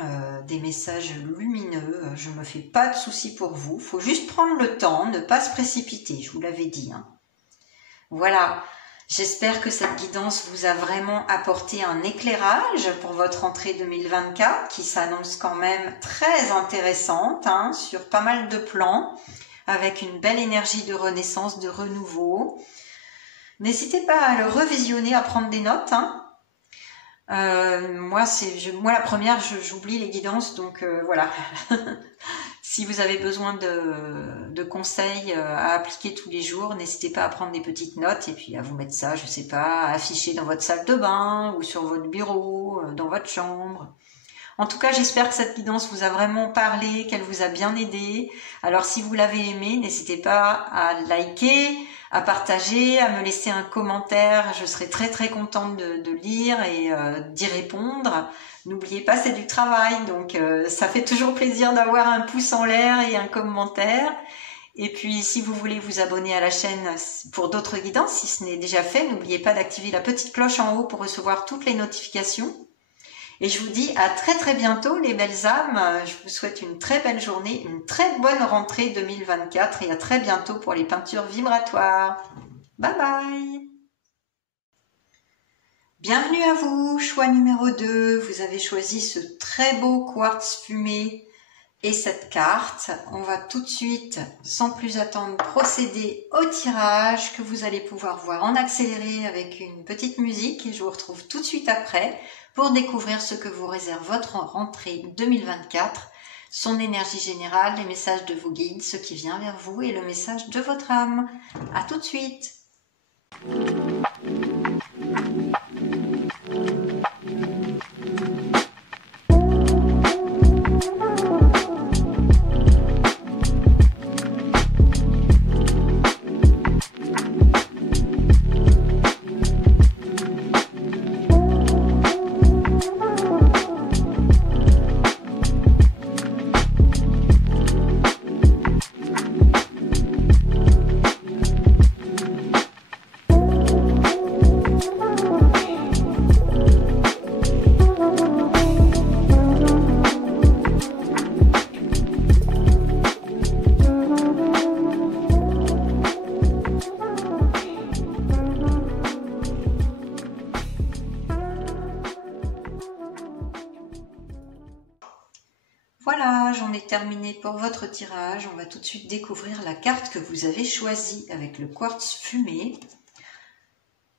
des messages lumineux. Je me fais pas de soucis pour vous. Faut juste prendre le temps, ne pas se précipiter. Je vous l'avais dit, hein. Voilà. J'espère que cette guidance vous a vraiment apporté un éclairage pour votre rentrée 2024 qui s'annonce quand même très intéressante, hein, sur pas mal de plans, avec une belle énergie de renaissance, de renouveau. N'hésitez pas à le revisionner, à prendre des notes, hein. Moi la première, j'oublie les guidances, donc voilà. Si vous avez besoin de conseils à appliquer tous les jours, n'hésitez pas à prendre des petites notes et puis à vous mettre ça, je sais pas, à afficher dans votre salle de bain ou sur votre bureau, dans votre chambre. En tout cas, j'espère que cette guidance vous a vraiment parlé, qu'elle vous a bien aidé. Alors si vous l'avez aimé, n'hésitez pas à liker, à partager, à me laisser un commentaire. Je serai très très contente de lire et d'y répondre. N'oubliez pas, c'est du travail, donc ça fait toujours plaisir d'avoir un pouce en l'air et un commentaire. Et puis si vous voulez vous abonner à la chaîne pour d'autres guidances, si ce n'est déjà fait, n'oubliez pas d'activer la petite cloche en haut pour recevoir toutes les notifications. Et je vous dis à très très bientôt les belles âmes. Je vous souhaite une très belle journée, une très bonne rentrée 2024 et à très bientôt pour les peintures vibratoires. Bye bye. Bienvenue à vous, choix numéro 2. Vous avez choisi ce très beau quartz fumé et cette carte. On va tout de suite, sans plus attendre, procéder au tirage que vous allez pouvoir voir en accéléré avec une petite musique et je vous retrouve tout de suite après pour découvrir ce que vous réserve votre rentrée 2024, son énergie générale, les messages de vos guides, ce qui vient vers vous et le message de votre âme. À tout de suite. Voilà, j'en ai terminé pour votre tirage. On va tout de suite découvrir la carte que vous avez choisie avec le quartz fumé.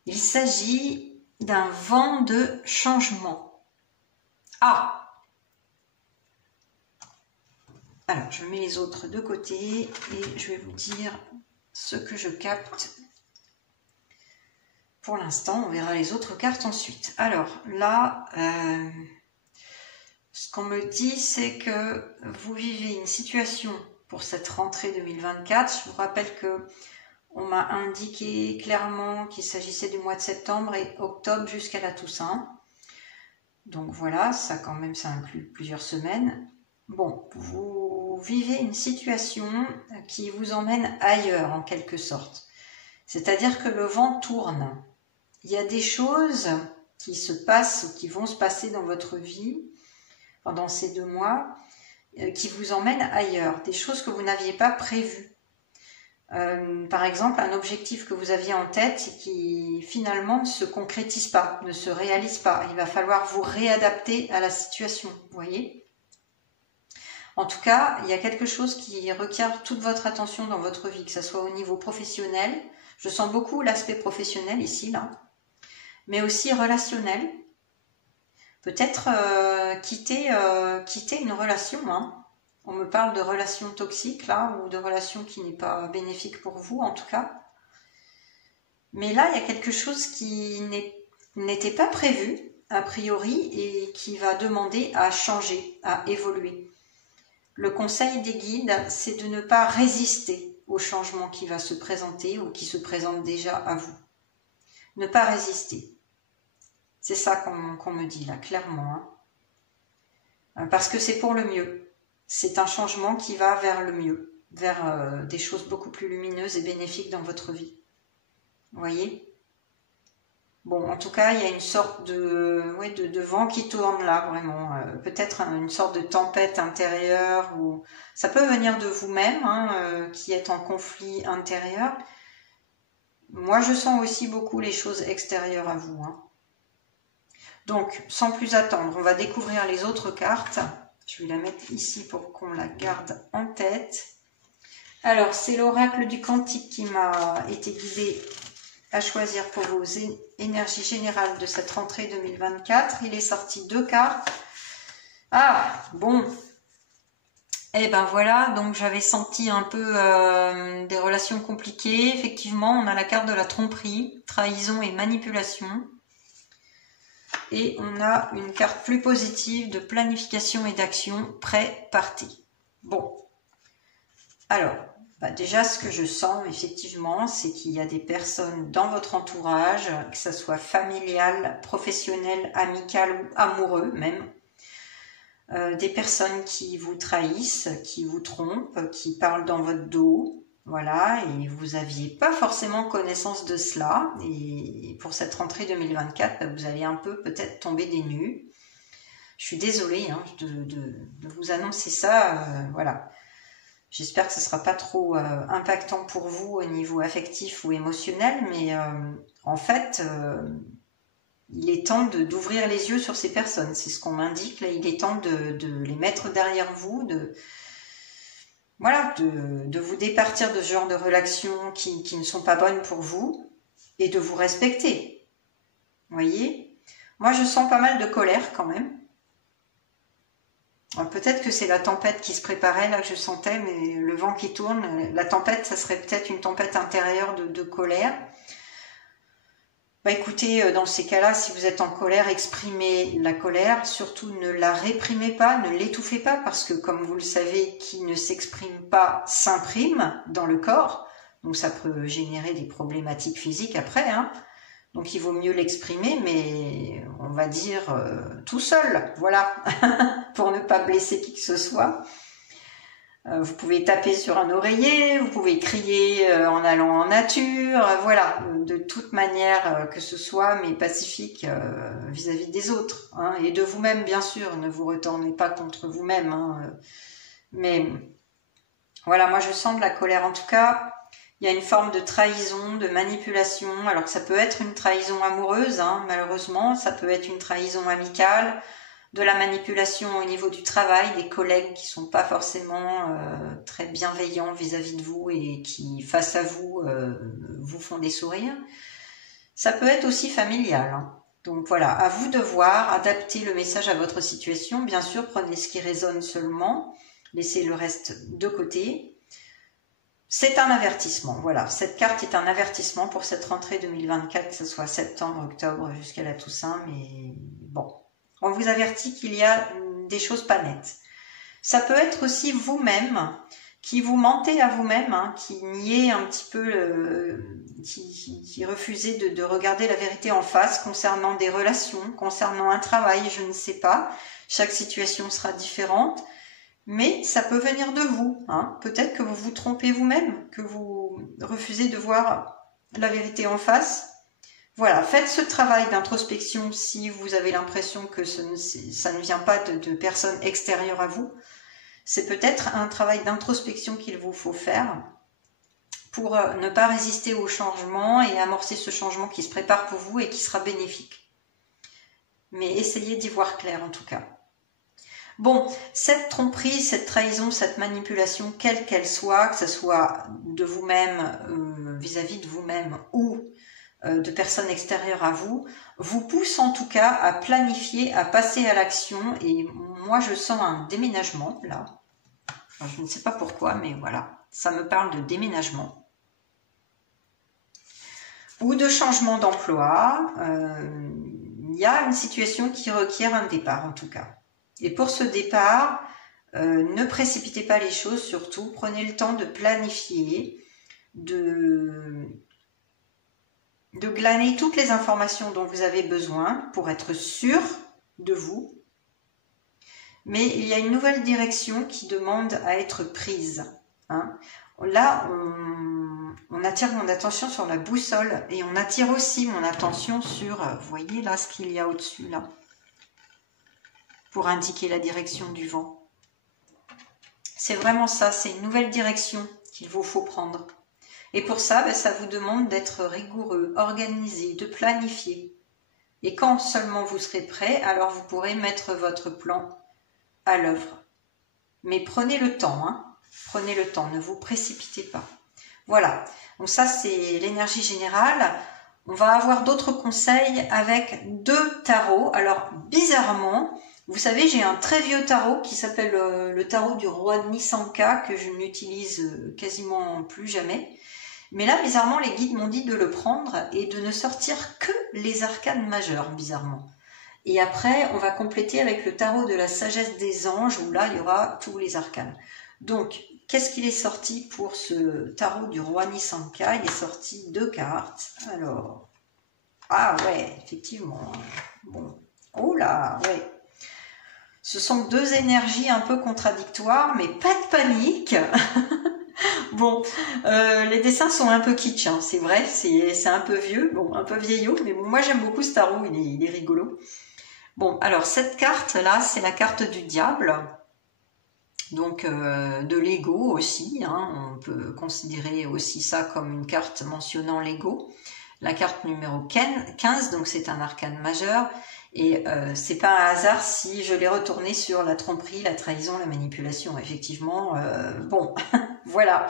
Il s'agit d'un vent de changement. Ah! Alors, je mets les autres de côté et je vais vous dire ce que je capte. Pour l'instant, on verra les autres cartes ensuite. Alors là... ce qu'on me dit, c'est que vous vivez une situation pour cette rentrée 2024. Je vous rappelle que on m'a indiqué clairement qu'il s'agissait du mois de septembre et octobre jusqu'à la Toussaint. Donc voilà, ça quand même, ça inclut plusieurs semaines. Bon, vous vivez une situation qui vous emmène ailleurs en quelque sorte. C'est-à-dire que le vent tourne. Il y a des choses qui se passent, qui vont se passer dans votre vie pendant ces 2 mois, qui vous emmènent ailleurs, des choses que vous n'aviez pas prévues. Par exemple, un objectif que vous aviez en tête et qui finalement ne se concrétise pas, ne se réalise pas. Il va falloir vous réadapter à la situation, vous voyez. En tout cas, il y a quelque chose qui requiert toute votre attention dans votre vie, que ce soit au niveau professionnel. Je sens beaucoup l'aspect professionnel ici, là, mais aussi relationnel. Peut-être quitter une relation, hein. On me parle de relation toxique là, ou de relation qui n'est pas bénéfique pour vous en tout cas. Mais là, il y a quelque chose qui n'était pas prévu a priori et qui va demander à changer, à évoluer. Le conseil des guides, c'est de ne pas résister au changement qui va se présenter ou qui se présente déjà à vous. Ne pas résister. C'est ça qu'on me dit là, clairement. Hein. Parce que c'est pour le mieux. C'est un changement qui va vers le mieux, vers des choses beaucoup plus lumineuses et bénéfiques dans votre vie. Vous voyez ? Bon, en tout cas, il y a une sorte de vent qui tourne là, vraiment. Peut-être une sorte de tempête intérieure, ou ça peut venir de vous-même, hein, qui êtes en conflit intérieur. Moi, je sens aussi beaucoup les choses extérieures à vous, hein. Donc, sans plus attendre, on va découvrir les autres cartes. Je vais la mettre ici pour qu'on la garde en tête. Alors, c'est l'oracle du Cantique qui m'a été guidé à choisir pour vos énergies générales de cette rentrée 2024. Il est sorti 2 cartes. Ah, bon. Eh ben voilà, donc j'avais senti un peu des relations compliquées. Effectivement, on a la carte de la tromperie, trahison et manipulation. Et on a une carte plus positive de planification et d'action, prêt, partez. Bon, alors, déjà ce que je sens effectivement, c'est qu'il y a des personnes dans votre entourage, que ce soit familial, professionnel, amical ou amoureux même, des personnes qui vous trahissent, qui vous trompent, qui parlent dans votre dos, voilà, et vous n'aviez pas forcément connaissance de cela, et pour cette rentrée 2024, vous allez un peu peut-être tomber des nues. Je suis désolée hein, de vous annoncer ça, voilà. J'espère que ce ne sera pas trop impactant pour vous au niveau affectif ou émotionnel, mais en fait, il est temps d'ouvrir les yeux sur ces personnes. C'est ce qu'on m'indique. Là, il est temps de les mettre derrière vous, de vous départir de ce genre de relations qui ne sont pas bonnes pour vous et de vous respecter. Vous voyez ? Moi, je sens pas mal de colère quand même. Peut-être que c'est la tempête qui se préparait, là que je sentais, mais le vent qui tourne, la tempête, ça serait peut-être une tempête intérieure de colère. Écoutez, dans ces cas-là, si vous êtes en colère, exprimez la colère, surtout ne la réprimez pas, ne l'étouffez pas, parce que comme vous le savez, qui ne s'exprime pas s'imprime dans le corps, donc ça peut générer des problématiques physiques après, hein. Donc il vaut mieux l'exprimer, mais on va dire tout seul, voilà, pour ne pas blesser qui que ce soit. Vous pouvez taper sur un oreiller, vous pouvez crier en allant en nature, voilà, de toute manière que ce soit, mais pacifique vis-à-vis des autres, hein, et de vous-même bien sûr, ne vous retournez pas contre vous-même, hein, mais voilà, moi je sens de la colère en tout cas. Il y a une forme de trahison, de manipulation. Alors ça peut être une trahison amoureuse, hein, malheureusement. Ça peut être une trahison amicale, de la manipulation au niveau du travail, des collègues qui sont pas forcément très bienveillants vis-à-vis de vous et qui, face à vous, vous font des sourires. Ça peut être aussi familial, hein. Donc voilà, à vous de voir, adapter le message à votre situation. Bien sûr, prenez ce qui résonne seulement, laissez le reste de côté. C'est un avertissement, voilà. Cette carte est un avertissement pour cette rentrée 2024, que ce soit septembre, octobre, jusqu'à la Toussaint, mais bon. On vous avertit qu'il y a des choses pas nettes. Ça peut être aussi vous-même, qui vous mentez à vous-même, hein, qui niez un petit peu, qui refusez de regarder la vérité en face concernant des relations, concernant un travail, je ne sais pas. Chaque situation sera différente. Mais ça peut venir de vous, hein. Peut-être que vous vous trompez vous-même, que vous refusez de voir la vérité en face. Voilà, faites ce travail d'introspection si vous avez l'impression que ça ne vient pas de personnes extérieures à vous. C'est peut-être un travail d'introspection qu'il vous faut faire pour ne pas résister au changement et amorcer ce changement qui se prépare pour vous et qui sera bénéfique. Mais essayez d'y voir clair en tout cas. Bon, cette tromperie, cette trahison, cette manipulation, quelle qu'elle soit, que ce soit de vous-même, vis-à-vis de vous-même ou de personnes extérieures à vous, vous pousse en tout cas à planifier, à passer à l'action. Et moi, je sens un déménagement là. Alors, je ne sais pas pourquoi, mais voilà, ça me parle de déménagement. Ou de changement d'emploi. Il y a une situation qui requiert un départ en tout cas. Et pour ce départ, ne précipitez pas les choses, surtout prenez le temps de planifier, de glaner toutes les informations dont vous avez besoin pour être sûr de vous. Mais il y a une nouvelle direction qui demande à être prise, hein. là, on attire mon attention sur la boussole et on attire aussi mon attention sur, vous voyez là ce qu'il y a au-dessus là, pour indiquer la direction du vent. C'est vraiment ça, c'est une nouvelle direction qu'il vous faut prendre. Et pour ça, ben, ça vous demande d'être rigoureux, organisé, de planifier. Et quand seulement vous serez prêt, alors vous pourrez mettre votre plan à l'œuvre. Mais prenez le temps, hein. Prenez le temps, ne vous précipitez pas. Voilà, donc ça c'est l'énergie générale. On va avoir d'autres conseils avec 2 tarots. Alors bizarrement, vous savez, j'ai un très vieux tarot qui s'appelle le tarot du roi Nisanka, que je n'utilise quasiment plus jamais. Mais là, bizarrement, les guides m'ont dit de le prendre et de ne sortir que les arcanes majeures, bizarrement. Et après, on va compléter avec le tarot de la sagesse des anges, où là, il y aura tous les arcanes. Donc, qu'est-ce qu'il est sorti pour ce tarot du roi Nisanka? Il est sorti 2 cartes. Alors, ah ouais, effectivement. Bon, oh là, ouais. Ce sont 2 énergies un peu contradictoires, mais pas de panique. Bon, les dessins sont un peu kitsch, hein, c'est vrai, c'est un peu vieux, bon, un peu vieillot, mais bon, moi j'aime beaucoup ce tarot, il est rigolo. Bon, alors cette carte-là, c'est la carte du diable, donc de l'ego aussi, hein, on peut considérer aussi ça comme une carte mentionnant l'ego. La carte numéro 15, donc c'est un arcane majeur, et c'est pas un hasard si je l'ai retourné sur la tromperie, la trahison, la manipulation. Effectivement, bon, voilà,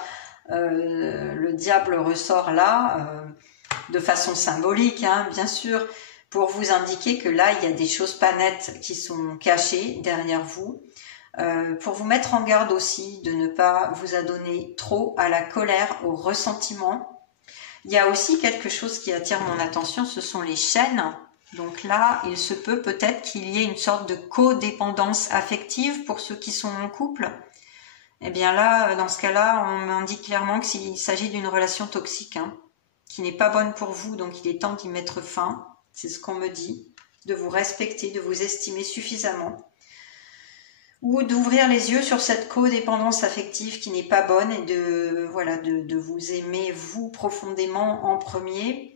le diable ressort là, de façon symbolique, hein, bien sûr, pour vous indiquer que là, il y a des choses pas nettes qui sont cachées derrière vous, pour vous mettre en garde aussi de ne pas vous adonner trop à la colère, au ressentiment. Il y a aussi quelque chose qui attire mon attention, ce sont les chaînes. Donc là, il se peut peut-être qu'il y ait une sorte de codépendance affective pour ceux qui sont en couple. Eh bien là, dans ce cas-là, on m'indique clairement qu'il s'agit d'une relation toxique, hein, qui n'est pas bonne pour vous, donc il est temps d'y mettre fin. C'est ce qu'on me dit, de vous respecter, de vous estimer suffisamment, ou d'ouvrir les yeux sur cette codépendance affective qui n'est pas bonne et de, voilà, de vous aimer vous profondément en premier.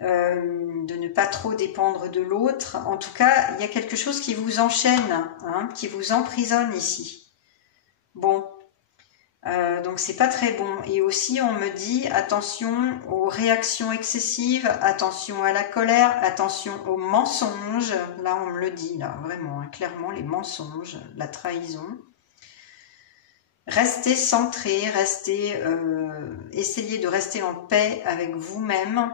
De ne pas trop dépendre de l'autre. En tout cas, il y a quelque chose qui vous enchaîne, hein, qui vous emprisonne ici. Bon, donc c'est pas très bon. Et aussi, on me dit attention aux réactions excessives, attention à la colère, attention aux mensonges. Là, on me le dit, là, vraiment, hein, clairement, les mensonges, la trahison. Restez centré, essayez de rester en paix avec vous-même.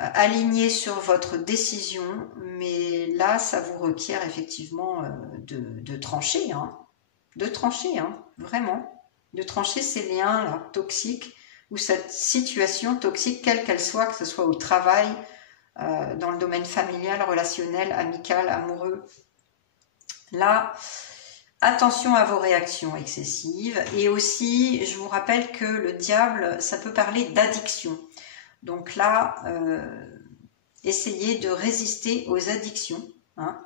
Aligné sur votre décision, mais là, ça vous requiert effectivement de trancher, hein, vraiment, de trancher ces liens là, toxiques, ou cette situation toxique, quelle qu'elle soit, que ce soit au travail, dans le domaine familial, relationnel, amical, amoureux. Là, attention à vos réactions excessives, et aussi, je vous rappelle que le diable, ça peut parler d'addiction. Donc là, essayez de résister aux addictions, hein,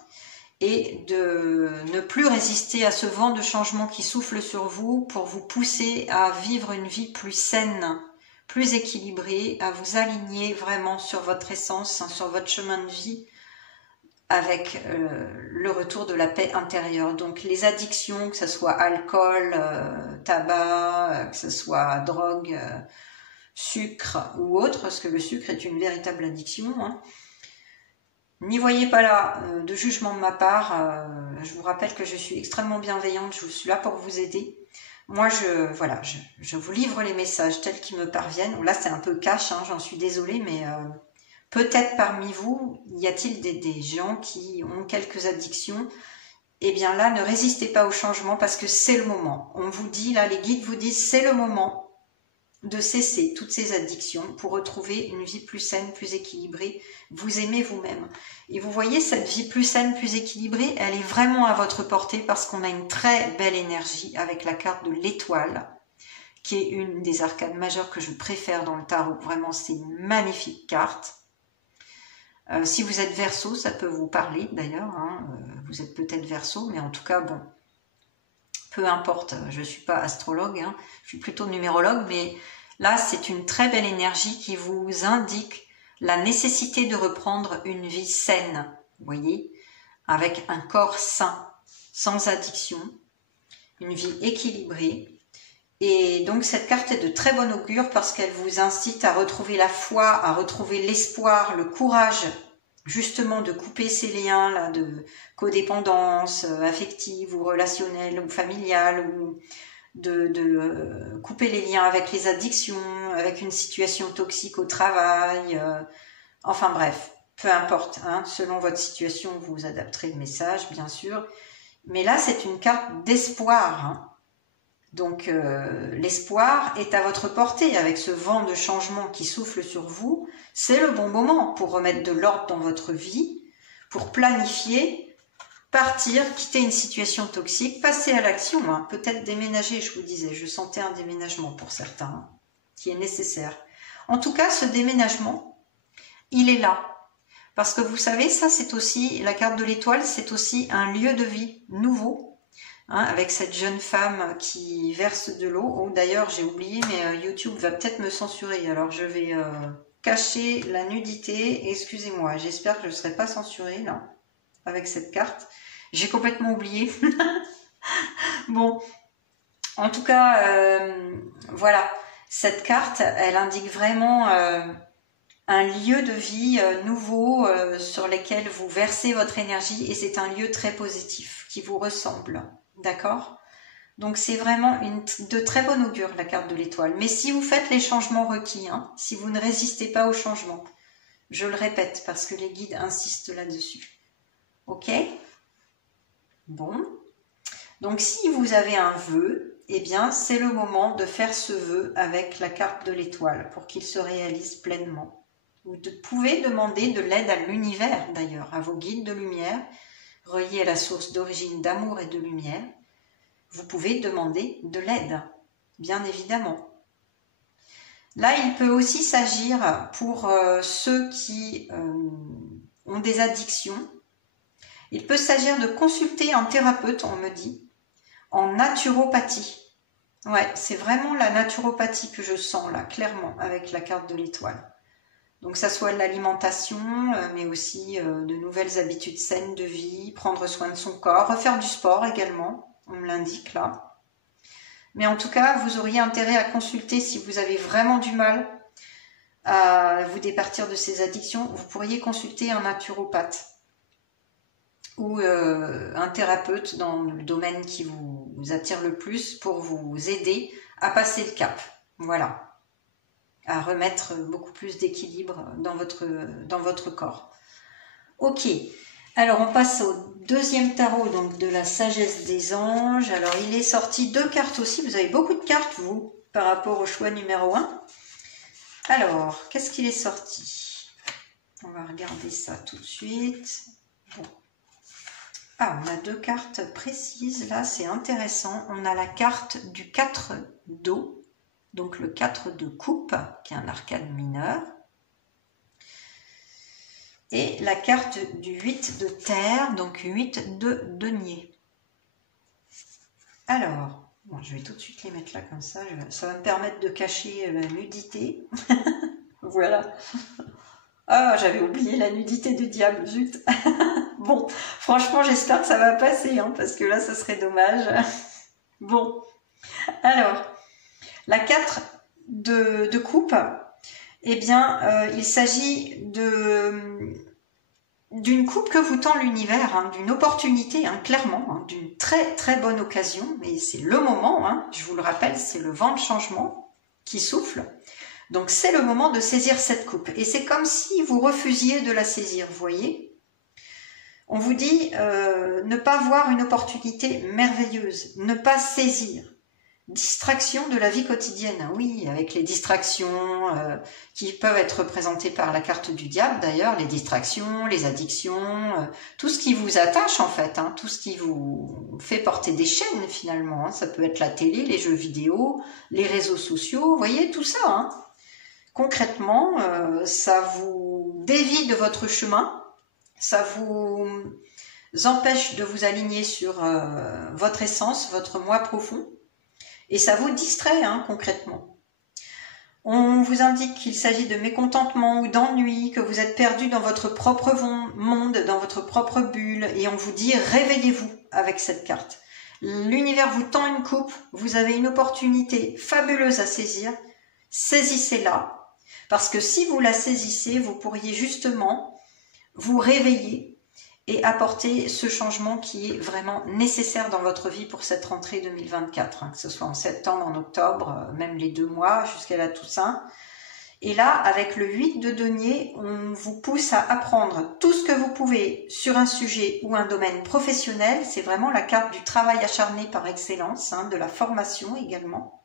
et de ne plus résister à ce vent de changement qui souffle sur vous pour vous pousser à vivre une vie plus saine, plus équilibrée, à vous aligner vraiment sur votre essence, hein, sur votre chemin de vie, avec le retour de la paix intérieure. Donc les addictions, que ce soit alcool, tabac, que ce soit drogue, sucre ou autre, parce que le sucre est une véritable addiction, hein. N'y voyez pas là de jugement de ma part. Je vous rappelle que je suis extrêmement bienveillante, je suis là pour vous aider. Moi, je vous livre les messages tels qu'ils me parviennent. Là, c'est un peu cash, hein, j'en suis désolée, mais peut-être parmi vous, y a-t-il des gens qui ont quelques addictions? Eh bien là, ne résistez pas au changement parce que c'est le moment. On vous dit, là, les guides vous disent, c'est le moment de cesser toutes ces addictions pour retrouver une vie plus saine, plus équilibrée, vous aimez vous-même. Et vous voyez, cette vie plus saine, plus équilibrée, elle est vraiment à votre portée parce qu'on a une très belle énergie avec la carte de l'étoile, qui est une des arcanes majeures que je préfère dans le tarot. Vraiment, c'est une magnifique carte. Si vous êtes Verseau, ça peut vous parler d'ailleurs, hein. Vous êtes peut-être Verseau, mais en tout cas, bon. peu importe, je ne suis pas astrologue, hein, je suis plutôt numérologue, mais là c'est une très belle énergie qui vous indique la nécessité de reprendre une vie saine, vous voyez, avec un corps sain, sans addiction, une vie équilibrée. Et donc cette carte est de très bon augure parce qu'elle vous incite à retrouver la foi, à retrouver l'espoir, le courage, justement de couper ces liens là de codépendance affective ou relationnelle ou familiale, ou de couper les liens avec les addictions, avec une situation toxique au travail, enfin bref, peu importe, hein, selon votre situation vous adapterez le message bien sûr, mais là c'est une carte d'espoir, hein. Donc l'espoir est à votre portée avec ce vent de changement qui souffle sur vous. C'est le bon moment pour remettre de l'ordre dans votre vie, pour planifier, partir, quitter une situation toxique, passer à l'action, hein. Peut-être déménager, je vous disais, je sentais un déménagement pour certains, hein, qui est nécessaire. En tout cas, ce déménagement, il est là. Parce que vous savez, ça c'est aussi, la carte de l'étoile, c'est aussi un lieu de vie nouveau. Hein, avec cette jeune femme qui verse de l'eau. Oh, d'ailleurs, j'ai oublié, mais YouTube va peut-être me censurer. Alors, je vais cacher la nudité. Excusez-moi, j'espère que je ne serai pas censurée, là, avec cette carte. J'ai complètement oublié. Bon, en tout cas, voilà. Cette carte, elle indique vraiment un lieu de vie nouveau sur lequel vous versez votre énergie. Et c'est un lieu très positif, qui vous ressemble. D'accord? Donc c'est vraiment de très bon augure la carte de l'étoile. Mais si vous faites les changements requis, hein, si vous ne résistez pas aux changements, je le répète parce que les guides insistent là-dessus. Ok? Bon. Donc si vous avez un vœu, eh bien c'est le moment de faire ce vœu avec la carte de l'étoile pour qu'il se réalise pleinement. Vous pouvez demander de l'aide à l'univers d'ailleurs, à vos guides de lumière, reliés à la source d'origine d'amour et de lumière. Vous pouvez demander de l'aide, bien évidemment. Là, il peut aussi s'agir pour ceux qui ont des addictions. Il peut s'agir de consulter un thérapeute, on me dit, en naturopathie. Ouais, c'est vraiment la naturopathie que je sens là, clairement, avec la carte de l'étoile. Donc ça soit l'alimentation, mais aussi de nouvelles habitudes saines de vie, prendre soin de son corps, refaire du sport également, on me l'indique là. Mais en tout cas, vous auriez intérêt à consulter si vous avez vraiment du mal à vous départir de ces addictions. Vous pourriez consulter un naturopathe ou un thérapeute dans le domaine qui vous attire le plus pour vous aider à passer le cap. Voilà. À remettre beaucoup plus d'équilibre dans votre corps. Ok, alors on passe au deuxième tarot donc de la sagesse des anges. Alors il est sorti 2 cartes aussi, vous avez beaucoup de cartes vous par rapport au choix numéro 1. Alors, qu'est-ce qu'il est sorti? On va regarder ça tout de suite. Bon. Ah, on a 2 cartes précises, là c'est intéressant. On a la carte du 4 d'eau. Donc le 4 de coupe, qui est un arcane mineur. Et la carte du 8 de terre, donc 8 de denier. Alors, bon, je vais tout de suite les mettre là comme ça. Ça va me permettre de cacher la nudité. Voilà. Ah, j'avais oublié la nudité du diable, zut. Bon, franchement, j'espère que ça va passer, hein, parce que là, ça serait dommage. Bon, alors... La 4 de coupe, eh bien, il s'agit d'une coupe que vous tend l'univers, hein, d'une opportunité, hein, clairement, hein, d'une très très bonne occasion, mais c'est le moment, hein, je vous le rappelle, c'est le vent de changement qui souffle, donc c'est le moment de saisir cette coupe, et c'est comme si vous refusiez de la saisir, vous voyez. On vous dit ne pas voir une opportunité merveilleuse, ne pas saisir. Distraction de la vie quotidienne, oui, avec les distractions qui peuvent être représentées par la carte du diable d'ailleurs, les distractions, les addictions, tout ce qui vous attache en fait, hein, tout ce qui vous fait porter des chaînes finalement, hein, ça peut être la télé, les jeux vidéo, les réseaux sociaux, vous voyez tout ça. Hein. Concrètement, ça vous dévie de votre chemin, ça vous empêche de vous aligner sur votre essence, votre moi profond, et ça vous distrait hein, concrètement. On vous indique qu'il s'agit de mécontentement ou d'ennui, que vous êtes perdu dans votre propre monde, dans votre propre bulle, et on vous dit réveillez-vous avec cette carte. L'univers vous tend une coupe, vous avez une opportunité fabuleuse à saisir, saisissez-la, parce que si vous la saisissez, vous pourriez justement vous réveiller et apporter ce changement qui est vraiment nécessaire dans votre vie pour cette rentrée 2024, hein, que ce soit en septembre, en octobre, même les 2 mois jusqu'à la Toussaint. Et là, avec le 8 de denier, on vous pousse à apprendre tout ce que vous pouvez sur un sujet ou un domaine professionnel. C'est vraiment la carte du travail acharné par excellence, hein, de la formation également.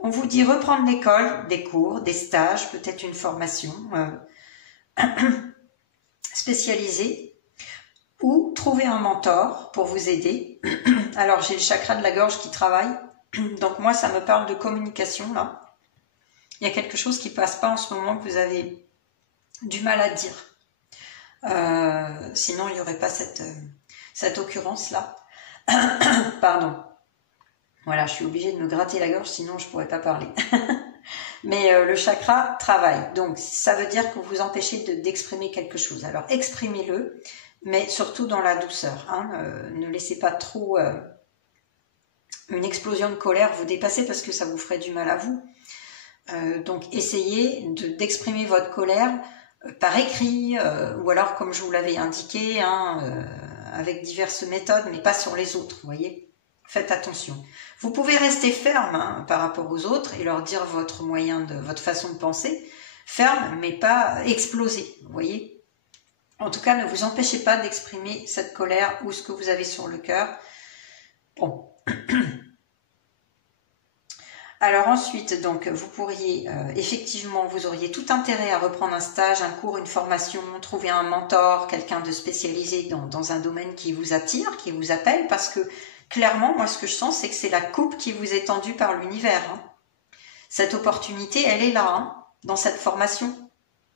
On vous dit reprendre l'école, des cours, des stages, peut-être une formation spécialisée, ou trouver un mentor pour vous aider. Alors j'ai le chakra de la gorge qui travaille, donc moi ça me parle de communication là. Il y a quelque chose qui passe pas en ce moment que vous avez du mal à dire. Sinon il n'y aurait pas cette occurrence là. Pardon. Voilà, je suis obligée de me gratter la gorge, sinon je pourrais pas parler. Mais le chakra travaille, donc ça veut dire que vous vous empêchez d'exprimer quelque chose. Alors exprimez-le, mais surtout dans la douceur. Hein. Ne laissez pas trop une explosion de colère vous dépasser parce que ça vous ferait du mal à vous. Donc essayez d'exprimer votre colère par écrit ou alors comme je vous l'avais indiqué, hein, avec diverses méthodes, mais pas sur les autres, vous voyez. Faites attention. Vous pouvez rester ferme hein, par rapport aux autres et leur dire votre façon de penser, ferme mais pas exploser, vous voyez. En tout cas, ne vous empêchez pas d'exprimer cette colère ou ce que vous avez sur le cœur. Bon. Alors ensuite, donc, vous pourriez, effectivement, vous auriez tout intérêt à reprendre un stage, un cours, une formation, trouver un mentor, quelqu'un de spécialisé dans un domaine qui vous attire, qui vous appelle, parce que clairement, moi, ce que je sens, c'est que c'est la coupe qui vous est tendue par l'univers. Hein. Cette opportunité, elle est là, hein, dans cette formation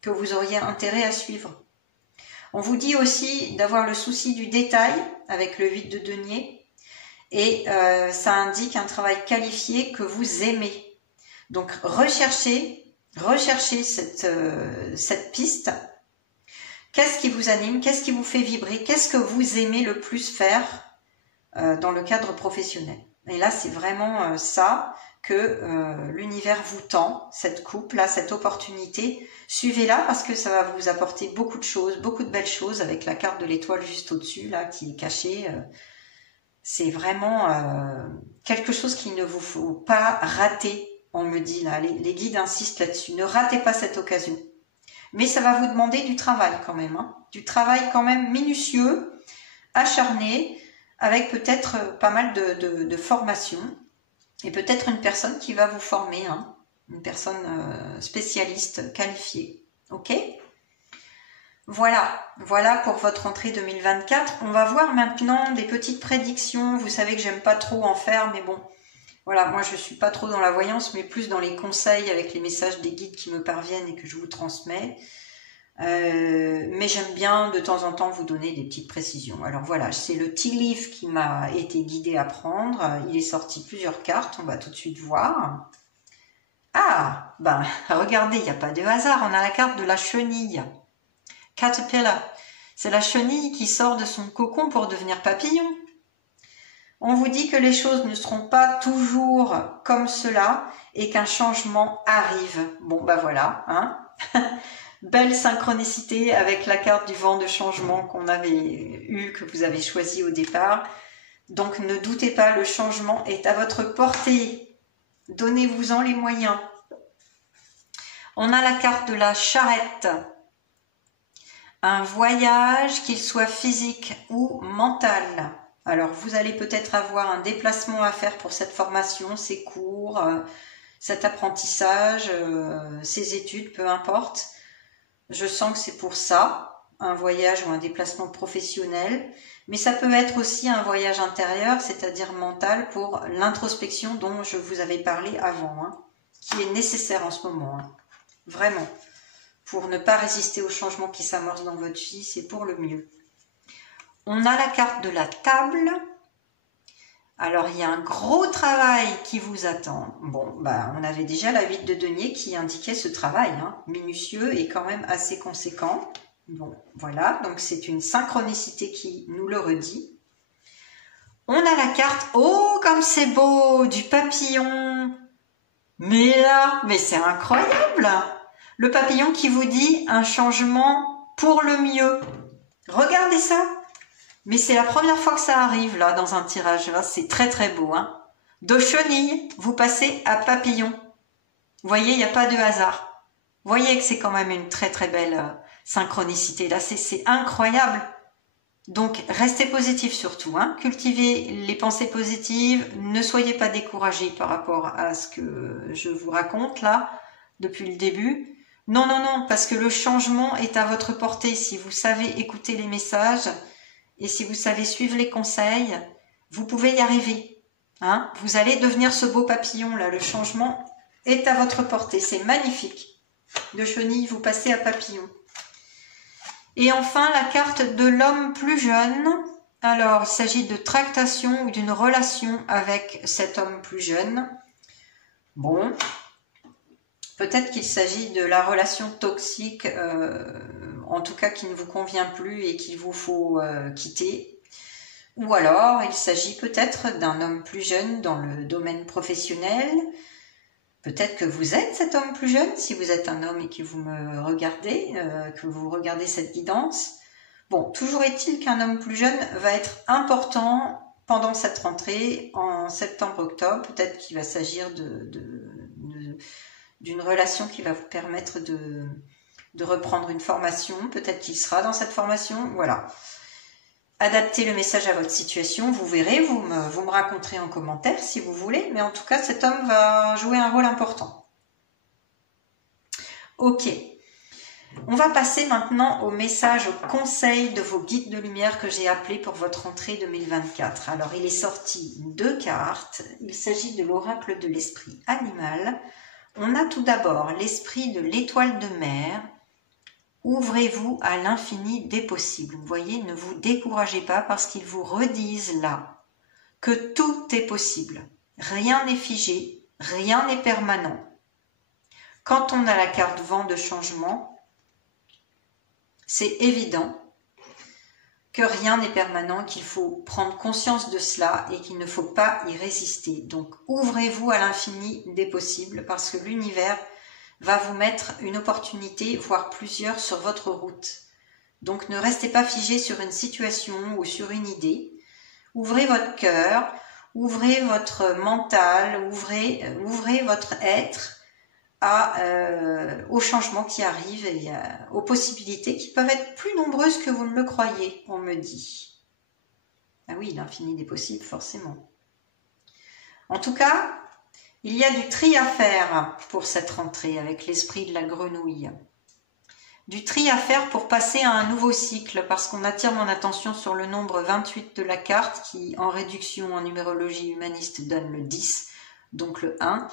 que vous auriez intérêt à suivre. On vous dit aussi d'avoir le souci du détail avec le 8 de denier et ça indique un travail qualifié que vous aimez. Donc recherchez cette piste. Qu'est-ce qui vous anime? Qu'est-ce qui vous fait vibrer? Qu'est-ce que vous aimez le plus faire dans le cadre professionnel? Et là, c'est vraiment ça que l'univers vous tend, cette coupe, là, cette opportunité. Suivez-la parce que ça va vous apporter beaucoup de choses, beaucoup de belles choses avec la carte de l'étoile juste au-dessus, là, qui est cachée. C'est vraiment quelque chose qu'il ne vous faut pas rater, on me dit là. Les guides insistent là-dessus. Ne ratez pas cette occasion. Mais ça va vous demander du travail quand même, hein, du travail quand même minutieux, acharné, avec peut-être pas mal de formation et peut-être une personne qui va vous former, hein, une personne spécialiste, qualifiée. Ok ? Voilà pour votre rentrée 2024. On va voir maintenant des petites prédictions. Vous savez que j'aime pas trop en faire, mais bon, voilà, moi je suis pas trop dans la voyance, mais plus dans les conseils avec les messages des guides qui me parviennent et que je vous transmets. Mais j'aime bien de temps en temps vous donner des petites précisions. Alors voilà, c'est le tea leaf qui m'a été guidé à prendre. Il est sorti plusieurs cartes, on va tout de suite voir. Ah, ben regardez, il n'y a pas de hasard, on a la carte de la chenille. Caterpillar, c'est la chenille qui sort de son cocon pour devenir papillon. On vous dit que les choses ne seront pas toujours comme cela et qu'un changement arrive. Bon, ben voilà, hein. Belle synchronicité avec la carte du vent de changement qu'on avait eu, que vous avez choisi au départ. Donc ne doutez pas, le changement est à votre portée. Donnez-vous-en les moyens. On a la carte de la charrette. Un voyage, qu'il soit physique ou mental. Alors vous allez peut-être avoir un déplacement à faire pour cette formation, ces cours, cet apprentissage, ces études, peu importe. Je sens que c'est pour ça, un voyage ou un déplacement professionnel, mais ça peut être aussi un voyage intérieur, c'est-à-dire mental, pour l'introspection dont je vous avais parlé avant, hein, qui est nécessaire en ce moment, hein, vraiment. Pour ne pas résister aux changements qui s'amorcent dans votre vie, c'est pour le mieux. On a la carte de la table. Alors, il y a un gros travail qui vous attend. Bon, bah, on avait déjà la 8 de denier qui indiquait ce travail, hein, minutieux et quand même assez conséquent. Bon, voilà, donc c'est une synchronicité qui nous le redit. On a la carte, oh, comme c'est beau, du papillon. Mais là, mais c'est incroyable. Le papillon qui vous dit un changement pour le mieux. Regardez ça. Mais c'est la première fois que ça arrive là dans un tirage. C'est très très beau. Hein. De chenille, vous passez à papillon. Vous voyez, il n'y a pas de hasard. Vous voyez que c'est quand même une très très belle synchronicité. Là, c'est incroyable. Donc, restez positif surtout. Hein. Cultivez les pensées positives. Ne soyez pas découragés par rapport à ce que je vous raconte là depuis le début. Non, non, non, parce que le changement est à votre portée. Si vous savez écouter les messages, et si vous savez suivre les conseils, vous pouvez y arriver. Hein, vous allez devenir ce beau papillon là. Le changement est à votre portée. C'est magnifique. De chenille, vous passez à papillon. Et enfin, la carte de l'homme plus jeune. Alors, il s'agit de tractation ou d'une relation avec cet homme plus jeune. Bon, peut-être qu'il s'agit de la relation toxique, en tout cas qui ne vous convient plus et qu'il vous faut quitter. Ou alors, il s'agit peut-être d'un homme plus jeune dans le domaine professionnel. Peut-être que vous êtes cet homme plus jeune, si vous êtes un homme et que vous me regardez, que vous regardez cette guidance. Bon, toujours est-il qu'un homme plus jeune va être important pendant cette rentrée, en septembre-octobre. Peut-être qu'il va s'agir d'une relation qui va vous permettre de reprendre une formation. Peut-être qu'il sera dans cette formation. Voilà. Adaptez le message à votre situation, vous verrez, vous me raconterez en commentaire si vous voulez, mais en tout cas, cet homme va jouer un rôle important. Ok, on va passer maintenant au message, au conseil de vos guides de lumière que j'ai appelé pour votre rentrée 2024. Alors, il est sorti 2 cartes, il s'agit de l'oracle de l'esprit animal. On a tout d'abord l'esprit de l'étoile de mer. Ouvrez-vous à l'infini des possibles. Vous voyez, ne vous découragez pas parce qu'ils vous redisent là que tout est possible. Rien n'est figé, rien n'est permanent. Quand on a la carte vent de changement, c'est évident que rien n'est permanent, qu'il faut prendre conscience de cela et qu'il ne faut pas y résister. Donc, ouvrez-vous à l'infini des possibles parce que l'univers va vous mettre une opportunité, voire plusieurs, sur votre route. Donc ne restez pas figé sur une situation ou sur une idée. Ouvrez votre cœur, ouvrez votre mental, ouvrez votre être aux changements qui arrivent et aux possibilités qui peuvent être plus nombreuses que vous ne le croyez, on me dit. Ah oui, l'infini des possibles, forcément. En tout cas, il y a du tri à faire pour cette rentrée avec l'esprit de la grenouille. Du tri à faire pour passer à un nouveau cycle parce qu'on attire mon attention sur le nombre 28 de la carte qui, en réduction en numérologie humaniste, donne le 10, donc le 1.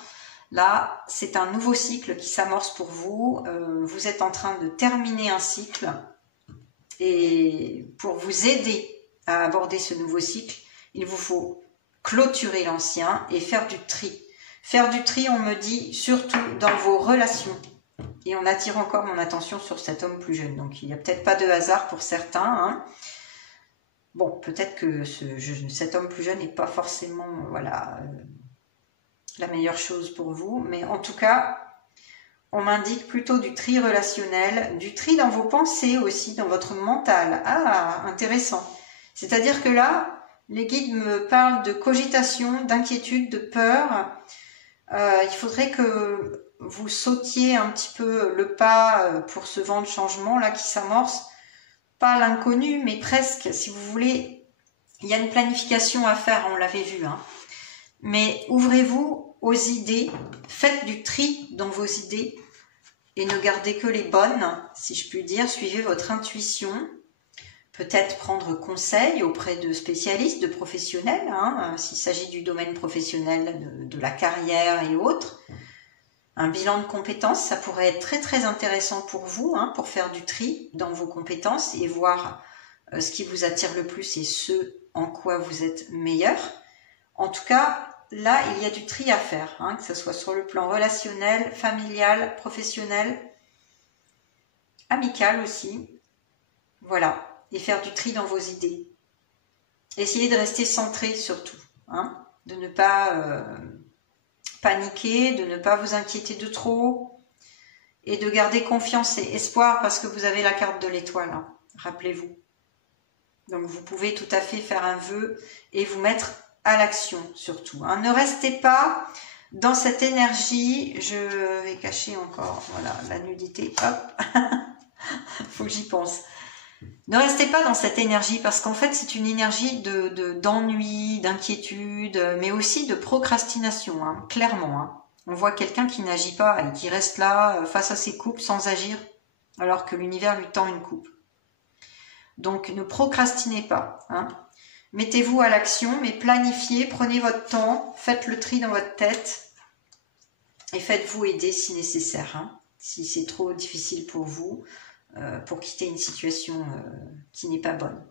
Là, c'est un nouveau cycle qui s'amorce pour vous. Vous êtes en train de terminer un cycle et pour vous aider à aborder ce nouveau cycle, il vous faut clôturer l'ancien et faire du tri. Faire du tri, on me dit, surtout dans vos relations. Et on attire encore mon attention sur cet homme plus jeune. Donc, il n'y a peut-être pas de hasard pour certains. Hein. Bon, peut-être que cet homme plus jeune n'est pas forcément la meilleure chose pour vous. Mais en tout cas, on m'indique plutôt du tri relationnel, du tri dans vos pensées aussi, dans votre mental. Ah, intéressant. C'est-à-dire que là, les guides me parlent de cogitation, d'inquiétude, de peur. Il faudrait que vous sautiez un petit peu le pas pour ce vent de changement là qui s'amorce. Pas l'inconnu, mais presque, si vous voulez. Il y a une planification à faire, on l'avait vu. Hein. Mais ouvrez-vous aux idées, faites du tri dans vos idées et ne gardez que les bonnes, si je puis dire. Suivez votre intuition. Peut-être prendre conseil auprès de spécialistes, de professionnels, hein, s'il s'agit du domaine professionnel, de la carrière et autres. Un bilan de compétences, ça pourrait être très très intéressant pour vous, hein, pour faire du tri dans vos compétences et voir ce qui vous attire le plus et ce en quoi vous êtes meilleur. En tout cas, là, il y a du tri à faire, hein, que ce soit sur le plan relationnel, familial, professionnel, amical aussi. Voilà, et faire du tri dans vos idées. Essayez de rester centré surtout, hein, de ne pas paniquer, de ne pas vous inquiéter de trop et de garder confiance et espoir parce que vous avez la carte de l'étoile, hein, rappelez-vous. Donc vous pouvez tout à fait faire un vœu et vous mettre à l'action surtout, hein. Ne restez pas dans cette énergie, je vais cacher encore, voilà, la nudité, hop, faut que j'y pense. Ne restez pas dans cette énergie parce qu'en fait c'est une énergie d'ennui, d'inquiétude, mais aussi de procrastination, hein, clairement, hein. On voit quelqu'un qui n'agit pas et qui reste là face à ses coupes sans agir alors que l'univers lui tend une coupe. Donc ne procrastinez pas, hein. Mettez-vous à l'action, mais planifiez, prenez votre temps, faites le tri dans votre tête et faites-vous aider si nécessaire, hein, si c'est trop difficile pour vous, pour quitter une situation qui n'est pas bonne.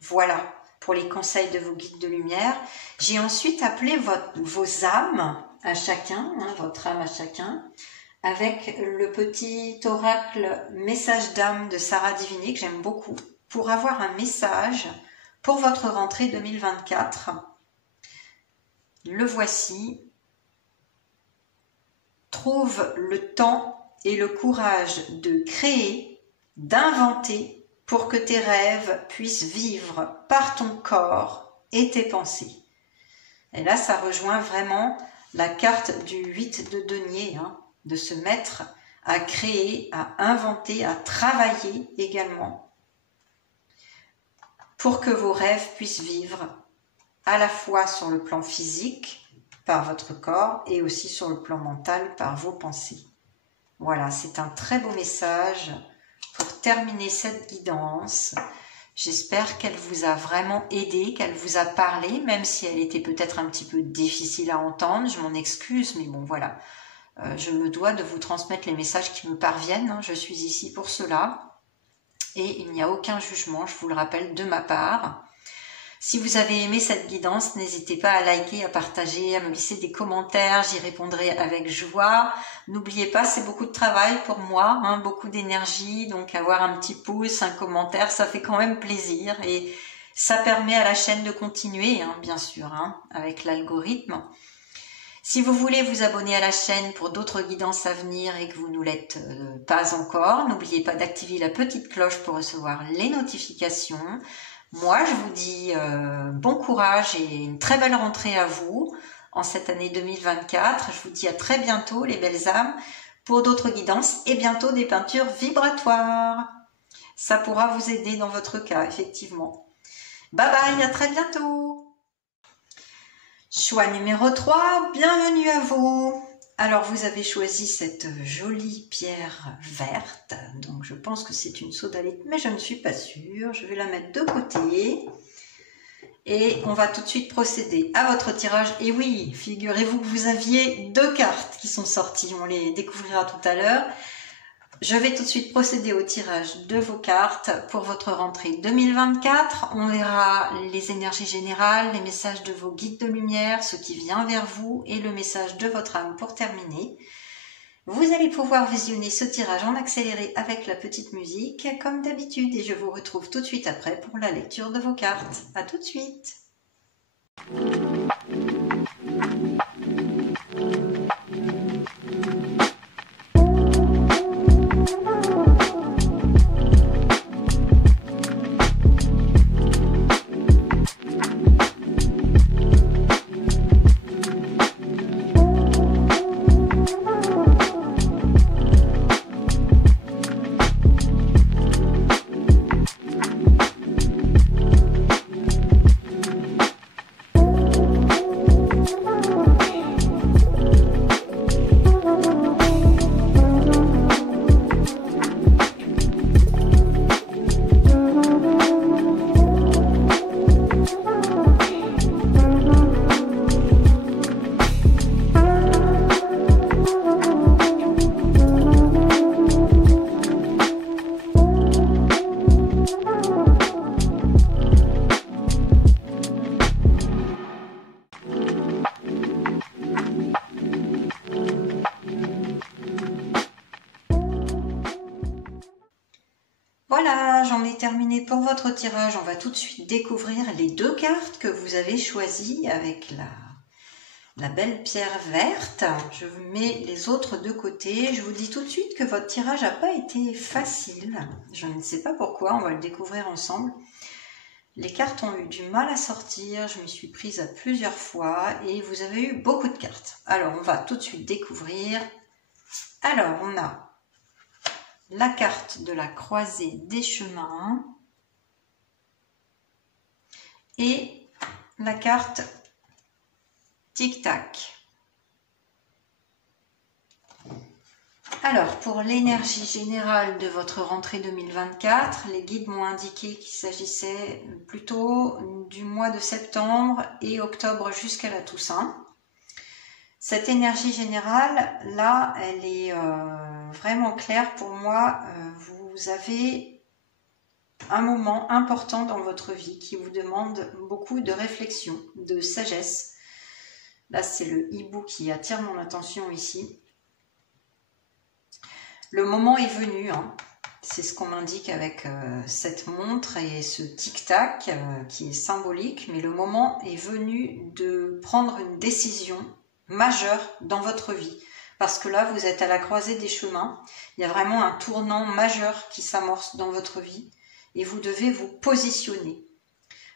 Voilà pour les conseils de vos guides de lumière. J'ai ensuite appelé vos âmes à chacun, hein, votre âme à chacun, avec le petit oracle message d'âme de Sarah Diviné que j'aime beaucoup, pour avoir un message pour votre rentrée 2024. Le voici. Trouve le temps et le courage de créer, d'inventer pour que tes rêves puissent vivre par ton corps et tes pensées. Et là, ça rejoint vraiment la carte du 8 de denier, hein, de se mettre à créer, à inventer, à travailler également pour que vos rêves puissent vivre à la fois sur le plan physique, par votre corps, et aussi sur le plan mental, par vos pensées. Voilà, c'est un très beau message pour terminer cette guidance. J'espère qu'elle vous a vraiment aidé, qu'elle vous a parlé, même si elle était peut-être un petit peu difficile à entendre. Je m'en excuse, mais bon, voilà. Je me dois de vous transmettre les messages qui me parviennent, hein. Je suis ici pour cela. Et il n'y a aucun jugement, je vous le rappelle, de ma part. Si vous avez aimé cette guidance, n'hésitez pas à liker, à partager, à me laisser des commentaires, j'y répondrai avec joie. N'oubliez pas, c'est beaucoup de travail pour moi, hein, beaucoup d'énergie, donc avoir un petit pouce, un commentaire, ça fait quand même plaisir et ça permet à la chaîne de continuer, hein, bien sûr, hein, avec l'algorithme. Si vous voulez vous abonner à la chaîne pour d'autres guidances à venir et que vous ne l'êtes pas encore, n'oubliez pas d'activer la petite cloche pour recevoir les notifications. Moi, je vous dis bon courage et une très belle rentrée à vous en cette année 2024. Je vous dis à très bientôt, les belles âmes, pour d'autres guidances et bientôt des peintures vibratoires. Ça pourra vous aider dans votre cas, effectivement. Bye bye, à très bientôt. Choix numéro 3, bienvenue à vous. Alors vous avez choisi cette jolie pierre verte, donc je pense que c'est une sodalite, mais je ne suis pas sûre. Je vais la mettre de côté et on va tout de suite procéder à votre tirage. Et oui, figurez-vous que vous aviez 2 cartes qui sont sorties, on les découvrira tout à l'heure. Je vais tout de suite procéder au tirage de vos cartes pour votre rentrée 2024. On verra les énergies générales, les messages de vos guides de lumière, ce qui vient vers vous et le message de votre âme pour terminer. Vous allez pouvoir visionner ce tirage en accéléré avec la petite musique comme d'habitude et je vous retrouve tout de suite après pour la lecture de vos cartes. À tout de suite. terminé pour votre tirage. On va tout de suite découvrir les 2 cartes que vous avez choisies avec la belle pierre verte. Je vous mets les autres de côté. Je vous dis tout de suite que votre tirage n'a pas été facile. Je ne sais pas pourquoi, on va le découvrir ensemble. Les cartes ont eu du mal à sortir, je me suis prise à plusieurs fois et vous avez eu beaucoup de cartes. Alors, on va tout de suite découvrir. Alors, on a la carte de la croisée des chemins et la carte tic-tac. Alors, pour l'énergie générale de votre rentrée 2024, les guides m'ont indiqué qu'il s'agissait plutôt du mois de septembre et octobre jusqu'à la Toussaint. Cette énergie générale, là, elle est vraiment claire pour moi. Vous avez un moment important dans votre vie qui vous demande beaucoup de réflexion, de sagesse. Là, c'est le hibou qui attire mon attention ici. Le moment est venu, hein. C'est ce qu'on m'indique avec cette montre et ce tic-tac qui est symbolique, mais le moment est venu de prendre une décision majeure dans votre vie. Parce que là, vous êtes à la croisée des chemins, il y a vraiment un tournant majeur qui s'amorce dans votre vie et vous devez vous positionner.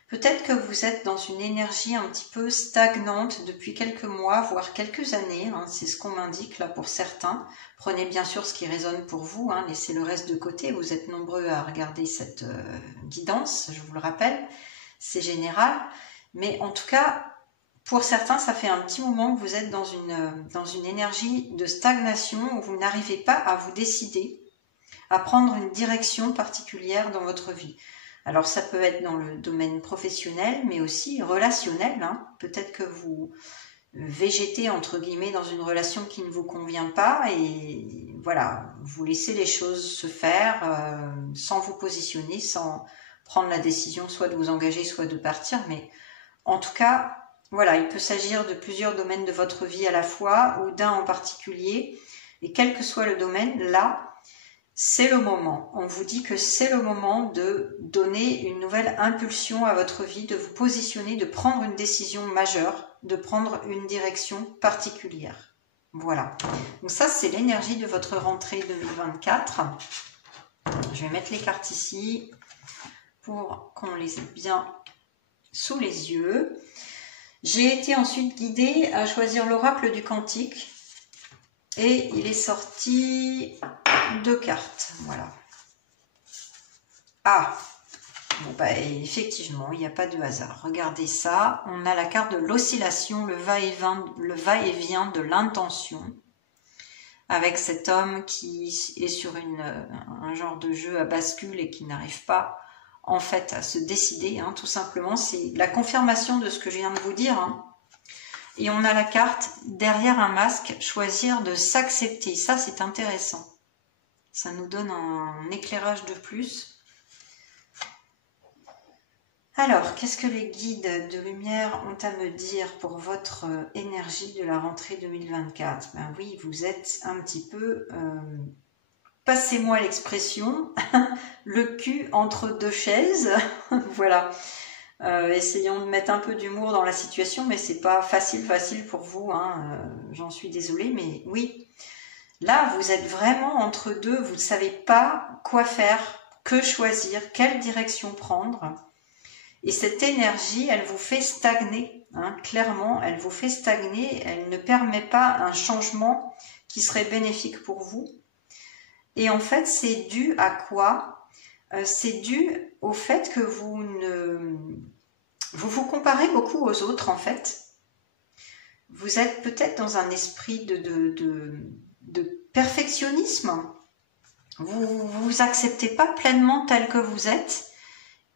Peut-être que vous êtes dans une énergie un petit peu stagnante depuis quelques mois, voire quelques années, hein, c'est ce qu'on m'indique là pour certains. Prenez bien sûr ce qui résonne pour vous, hein, laissez le reste de côté, vous êtes nombreux à regarder cette guidance, je vous le rappelle, c'est général. Mais en tout cas, pour certains, ça fait un petit moment que vous êtes dans une énergie de stagnation où vous n'arrivez pas à vous décider, à prendre une direction particulière dans votre vie. Alors ça peut être dans le domaine professionnel, mais aussi relationnel, hein. Peut-être que vous végétez entre guillemets dans une relation qui ne vous convient pas et voilà, vous laissez les choses se faire sans vous positionner, sans prendre la décision soit de vous engager, soit de partir. Mais en tout cas, voilà, il peut s'agir de plusieurs domaines de votre vie à la fois ou d'un en particulier. Et quel que soit le domaine, là, c'est le moment. On vous dit que c'est le moment de donner une nouvelle impulsion à votre vie, de vous positionner, de prendre une décision majeure, de prendre une direction particulière. Voilà. Donc ça, c'est l'énergie de votre rentrée 2024. Je vais mettre les cartes ici pour qu'on les ait bien sous les yeux. J'ai été ensuite guidée à choisir l'oracle du Cantique. Et il est sorti 2 cartes, voilà. Ah, bon bah effectivement, il n'y a pas de hasard. Regardez ça, on a la carte de l'oscillation, le va-et-vient de l'intention, avec cet homme qui est sur un genre de jeu à bascule et qui n'arrive pas en fait à se décider, hein, tout simplement. C'est la confirmation de ce que je viens de vous dire, hein. Et on a la carte, derrière un masque, choisir de s'accepter. Ça, c'est intéressant. Ça nous donne un éclairage de plus. Alors, qu'est-ce que les guides de lumière ont à me dire pour votre énergie de la rentrée 2024? Ben oui, vous êtes un petit peu, passez-moi l'expression, le cul entre 2 chaises. Voilà. Essayons de mettre un peu d'humour dans la situation, mais c'est pas facile pour vous, hein, j'en suis désolée, mais oui, là vous êtes vraiment entre deux, vous ne savez pas quoi faire, que choisir, quelle direction prendre, et cette énergie, elle vous fait stagner, hein, clairement, elle vous fait stagner, elle ne permet pas un changement qui serait bénéfique pour vous, et en fait c'est dû à quoi? C'est dû au fait que vous vous comparez beaucoup aux autres, en fait. Vous êtes peut-être dans un esprit de perfectionnisme. Vous vous acceptez pas pleinement tel que vous êtes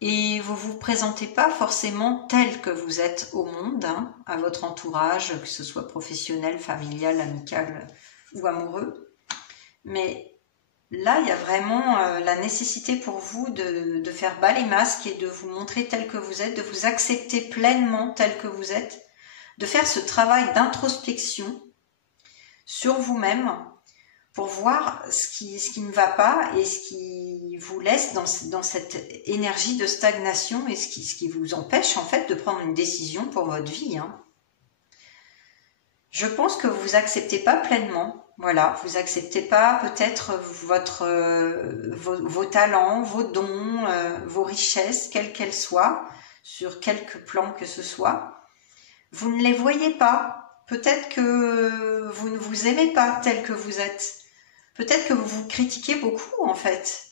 et vous vous présentez pas forcément tel que vous êtes au monde, hein, à votre entourage, que ce soit professionnel, familial, amical ou amoureux. Mais là, il y a vraiment la nécessité pour vous de faire bas les masques et de vous montrer tel que vous êtes, de vous accepter pleinement tel que vous êtes, de faire ce travail d'introspection sur vous-même pour voir ce qui ne va pas et ce qui vous laisse dans cette énergie de stagnation et ce qui vous empêche en fait de prendre une décision pour votre vie. Hein. Je pense que vous acceptez pas pleinement. Voilà, vous acceptez pas peut-être vos talents, vos dons, vos richesses, quelles qu'elles soient, sur quelque plan que ce soit. Vous ne les voyez pas. Peut-être que vous ne vous aimez pas tel que vous êtes. Peut-être que vous vous critiquez beaucoup en fait.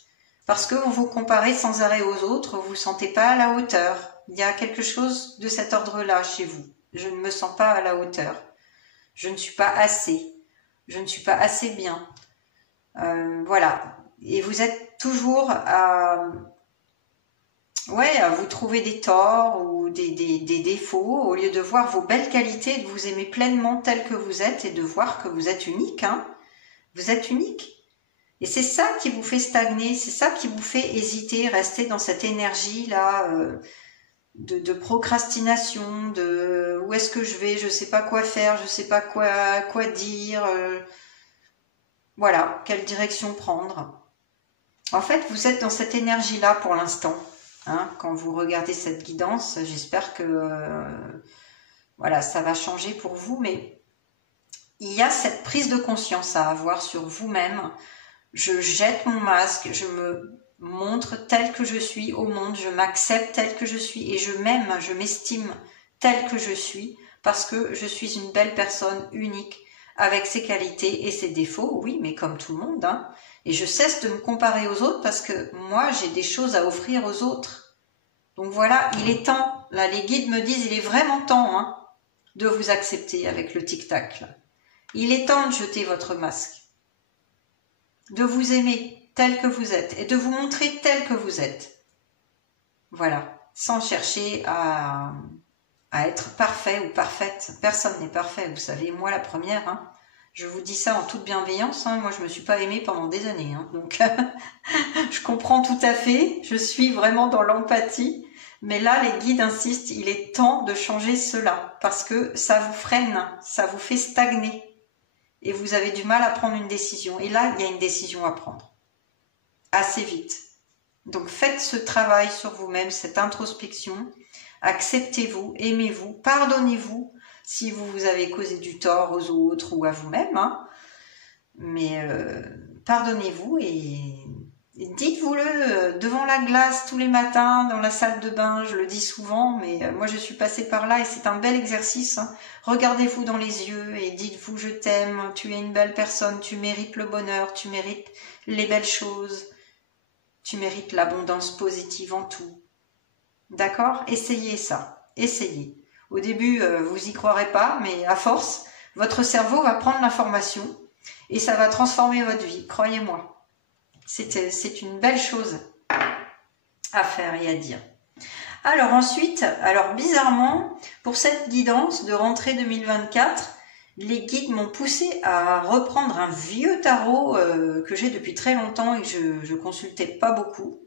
Parce que vous vous comparez sans arrêt aux autres, vous vous sentez pas à la hauteur. Il y a quelque chose de cet ordre-là chez vous. Je ne me sens pas à la hauteur. Je ne suis pas assez. Je ne suis pas assez bien. Voilà. Et vous êtes toujours à vous trouver des torts ou des défauts au lieu de voir vos belles qualités, de vous aimer pleinement tel que vous êtes et de voir que vous êtes unique. Hein. Vous êtes unique. Et c'est ça qui vous fait stagner, c'est ça qui vous fait hésiter, rester dans cette énergie-là de procrastination, de où est-ce que je vais, je sais pas quoi faire, je sais pas quoi dire, voilà, quelle direction prendre. En fait, vous êtes dans cette énergie-là pour l'instant. Hein, quand vous regardez cette guidance, j'espère que voilà, ça va changer pour vous, mais il y a cette prise de conscience à avoir sur vous-même. Je jette mon masque, je me montre tel que je suis au monde, je m'accepte tel que je suis et je m'aime, je m'estime tel que je suis parce que je suis une belle personne unique avec ses qualités et ses défauts, oui, mais comme tout le monde. Hein. Et je cesse de me comparer aux autres parce que moi, j'ai des choses à offrir aux autres. Donc voilà, il est temps. Là, les guides me disent, il est vraiment temps hein, de vous accepter avec le tic-tac. Là. Il est temps de jeter votre masque. De vous aimer tel que vous êtes et de vous montrer tel que vous êtes. Voilà, sans chercher à être parfait ou parfaite. Personne n'est parfait, vous savez, moi la première. Hein. Je vous dis ça en toute bienveillance, hein. Moi je me suis pas aimée pendant des années. Hein. Donc je comprends tout à fait, je suis vraiment dans l'empathie. Mais là, les guides insistent, il est temps de changer cela parce que ça vous freine, ça vous fait stagner. Et vous avez du mal à prendre une décision. Et là, il y a une décision à prendre. Assez vite. Donc faites ce travail sur vous-même, cette introspection. Acceptez-vous, aimez-vous, pardonnez-vous si vous avez causé du tort aux autres ou à vous-même. Hein. Mais pardonnez-vous et dites-vous-le devant la glace tous les matins, dans la salle de bain, je le dis souvent, mais moi je suis passée par là et c'est un bel exercice. Hein. Regardez-vous dans les yeux et dites-vous je t'aime, tu es une belle personne, tu mérites le bonheur, tu mérites les belles choses, tu mérites l'abondance positive en tout. D'accord? Essayez ça, essayez. Au début, vous y croirez pas, mais à force, votre cerveau va prendre l'information et ça va transformer votre vie, croyez-moi. C'est une belle chose à faire et à dire. Alors ensuite, bizarrement, pour cette guidance de rentrée 2024, les guides m'ont poussé à reprendre un vieux tarot que j'ai depuis très longtemps et que je consultais pas beaucoup.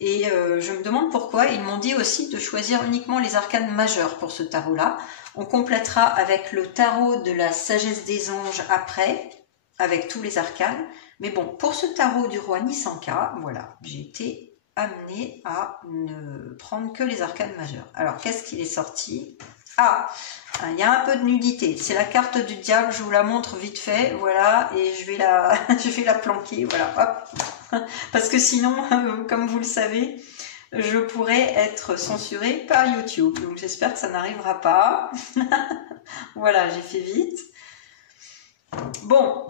Et je me demande pourquoi. Ils m'ont dit aussi de choisir uniquement les arcanes majeures pour ce tarot-là. On complétera avec le tarot de la sagesse des anges après, avec tous les arcanes. Mais bon, pour ce tarot du roi Nissanka, voilà, j'ai été amenée à ne prendre que les arcanes majeures. Alors, qu'est-ce qu'il est sorti? Ah, il y a un peu de nudité. C'est la carte du diable, je vous la montre vite fait, voilà, et je vais la planquer, voilà, hop. Parce que sinon, comme vous le savez, je pourrais être censurée par YouTube. Donc, j'espère que ça n'arrivera pas. Voilà, j'ai fait vite. Bon.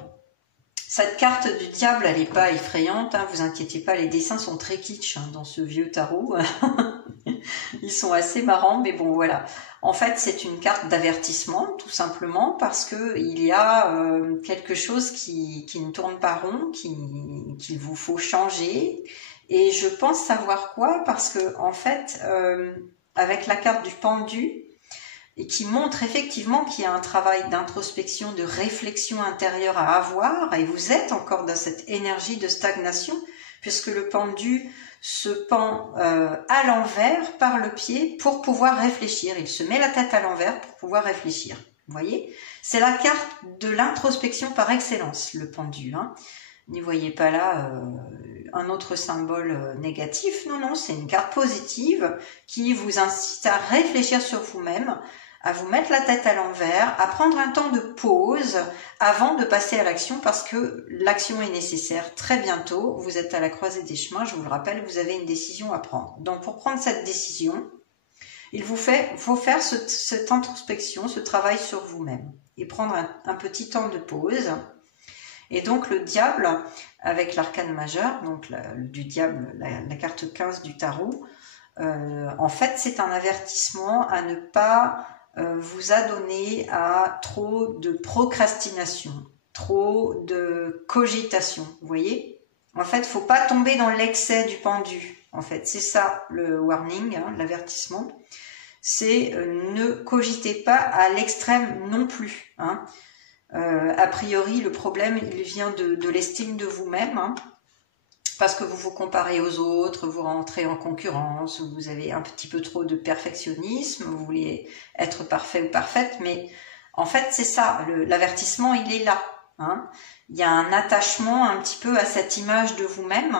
Cette carte du diable, elle n'est pas effrayante, hein, vous inquiétez pas, les dessins sont très kitsch hein, dans ce vieux tarot. Ils sont assez marrants, mais bon voilà. En fait, c'est une carte d'avertissement, tout simplement, parce que il y a quelque chose qui ne tourne pas rond, qu'il vous faut changer. Et je pense savoir quoi, parce que en fait, avec la carte du pendu, et qui montre effectivement qu'il y a un travail d'introspection, de réflexion intérieure à avoir, et vous êtes encore dans cette énergie de stagnation, puisque le pendu se pend à l'envers par le pied pour pouvoir réfléchir. Il se met la tête à l'envers pour pouvoir réfléchir. Vous voyez? C'est la carte de l'introspection par excellence, le pendu. Hein. N'y voyez pas là un autre symbole négatif. Non, non, c'est une carte positive qui vous incite à réfléchir sur vous-même, à vous mettre la tête à l'envers, à prendre un temps de pause avant de passer à l'action parce que l'action est nécessaire très bientôt. Vous êtes à la croisée des chemins, je vous le rappelle, vous avez une décision à prendre. Donc pour prendre cette décision, il faut faire cette introspection, ce travail sur vous-même et prendre un petit temps de pause. Et donc le diable, avec l'arcane majeur, donc du diable, la carte 15 du tarot, en fait c'est un avertissement à ne pas vous adonner à trop de procrastination, trop de cogitation, vous voyez. En fait, il ne faut pas tomber dans l'excès du pendu, en fait, c'est ça le warning, hein, l'avertissement. C'est ne cogitez pas à l'extrême non plus, hein. A priori, le problème, il vient de l'estime de vous-même, hein, parce que vous vous comparez aux autres, vous rentrez en concurrence, vous avez un petit peu trop de perfectionnisme, vous voulez être parfait ou parfaite, mais en fait, c'est ça, l'avertissement, il est là, hein. Il y a un attachement un petit peu à cette image de vous-même,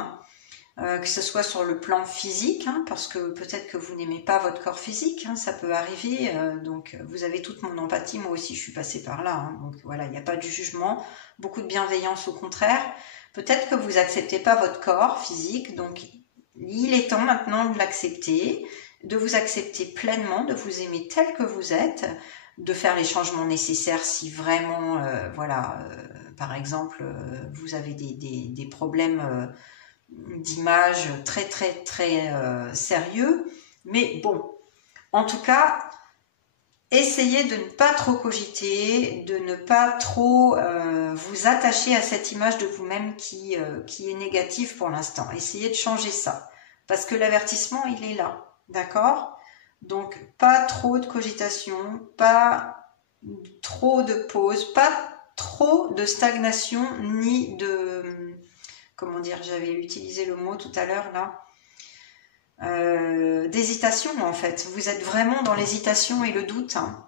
que ce soit sur le plan physique, hein, parce que peut-être que vous n'aimez pas votre corps physique, hein, ça peut arriver, donc vous avez toute mon empathie, moi aussi je suis passée par là, hein, donc voilà, il n'y a pas de jugement, beaucoup de bienveillance au contraire. Peut-être que vous n'acceptez pas votre corps physique, donc il est temps maintenant de l'accepter, de vous accepter pleinement, de vous aimer tel que vous êtes, de faire les changements nécessaires si vraiment, par exemple, vous avez des problèmes d'image très sérieux, mais bon, en tout cas, essayez de ne pas trop cogiter, de ne pas trop vous attacher à cette image de vous-même qui est négative pour l'instant. Essayez de changer ça, parce que l'avertissement, il est là, d'accord? Donc, pas trop de cogitation, pas trop de pause, pas trop de stagnation, ni de... Comment dire, j'avais utilisé le mot tout à l'heure là, d'hésitation en fait. Vous êtes vraiment dans l'hésitation et le doute, hein.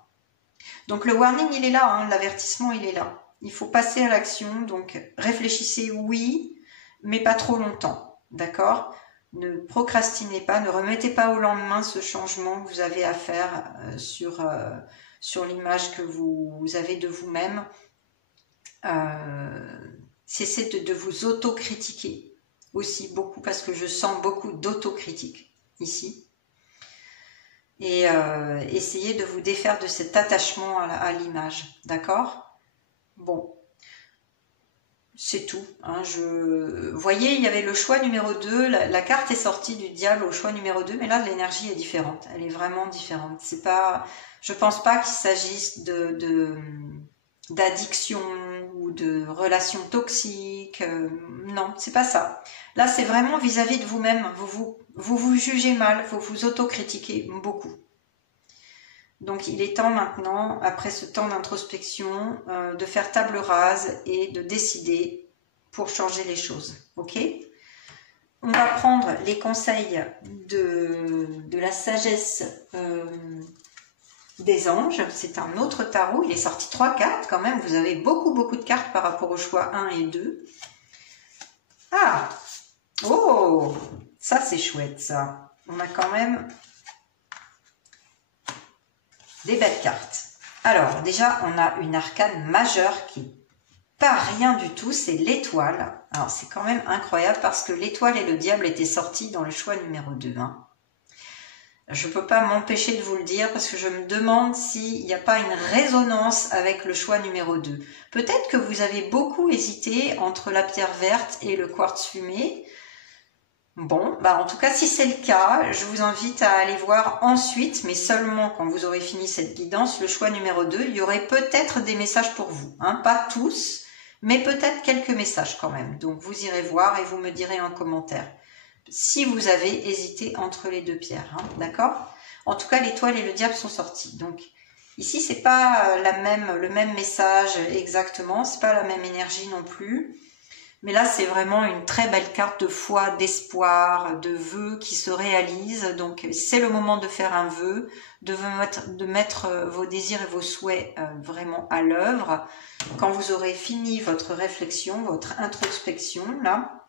Donc le warning il est là, hein, l'avertissement il est là. Il faut passer à l'action, donc réfléchissez oui, mais pas trop longtemps, d'accord? Ne procrastinez pas, ne remettez pas au lendemain ce changement que vous avez à faire sur l'image que vous avez de vous-même. Cessez de vous autocritiquer aussi beaucoup, parce que je sens beaucoup d'autocritique ici. Et essayez de vous défaire de cet attachement à l'image, d'accord? Bon, c'est tout, hein. Vous voyez, il y avait le choix numéro 2, la carte est sortie du diable au choix numéro 2, mais là l'énergie est différente, elle est vraiment différente. C'est pas, je pense pas qu'il s'agisse d'addiction ou de relations toxiques, non, c'est pas ça. Là, c'est vraiment vis-à-vis de vous-même, vous jugez mal, vous vous autocritiquez beaucoup. Donc, il est temps maintenant, après ce temps d'introspection, de faire table rase et de décider pour changer les choses, ok? On va prendre les conseils de la sagesse des anges, c'est un autre tarot, il est sorti 3 cartes quand même, vous avez beaucoup de cartes par rapport au choix 1 et 2. Ah, oh, ça c'est chouette ça, on a quand même des belles cartes. Alors déjà on a une arcane majeure qui n'est pas rien du tout, c'est l'étoile. Alors c'est quand même incroyable parce que l'étoile et le diable étaient sortis dans le choix numéro 2, hein. Je ne peux pas m'empêcher de vous le dire parce que je me demande s'il n'y a pas une résonance avec le choix numéro 2. Peut-être que vous avez beaucoup hésité entre la pierre verte et le quartz fumé. Bon, bah en tout cas, si c'est le cas, je vous invite à aller voir ensuite, mais seulement quand vous aurez fini cette guidance, le choix numéro 2. Il y aurait peut-être des messages pour vous, hein, pas tous, mais peut-être quelques messages quand même. Donc vous irez voir et vous me direz en commentaire si vous avez hésité entre les deux pierres, hein, d'accord? En tout cas, l'étoile et le diable sont sortis. Donc ici, c'est pas le même message exactement, c'est pas la même énergie non plus. Mais là, c'est vraiment une très belle carte de foi, d'espoir, de vœux qui se réalisent. Donc, c'est le moment de faire un vœu, de mettre vos désirs et vos souhaits vraiment à l'œuvre. Quand vous aurez fini votre réflexion, votre introspection, là,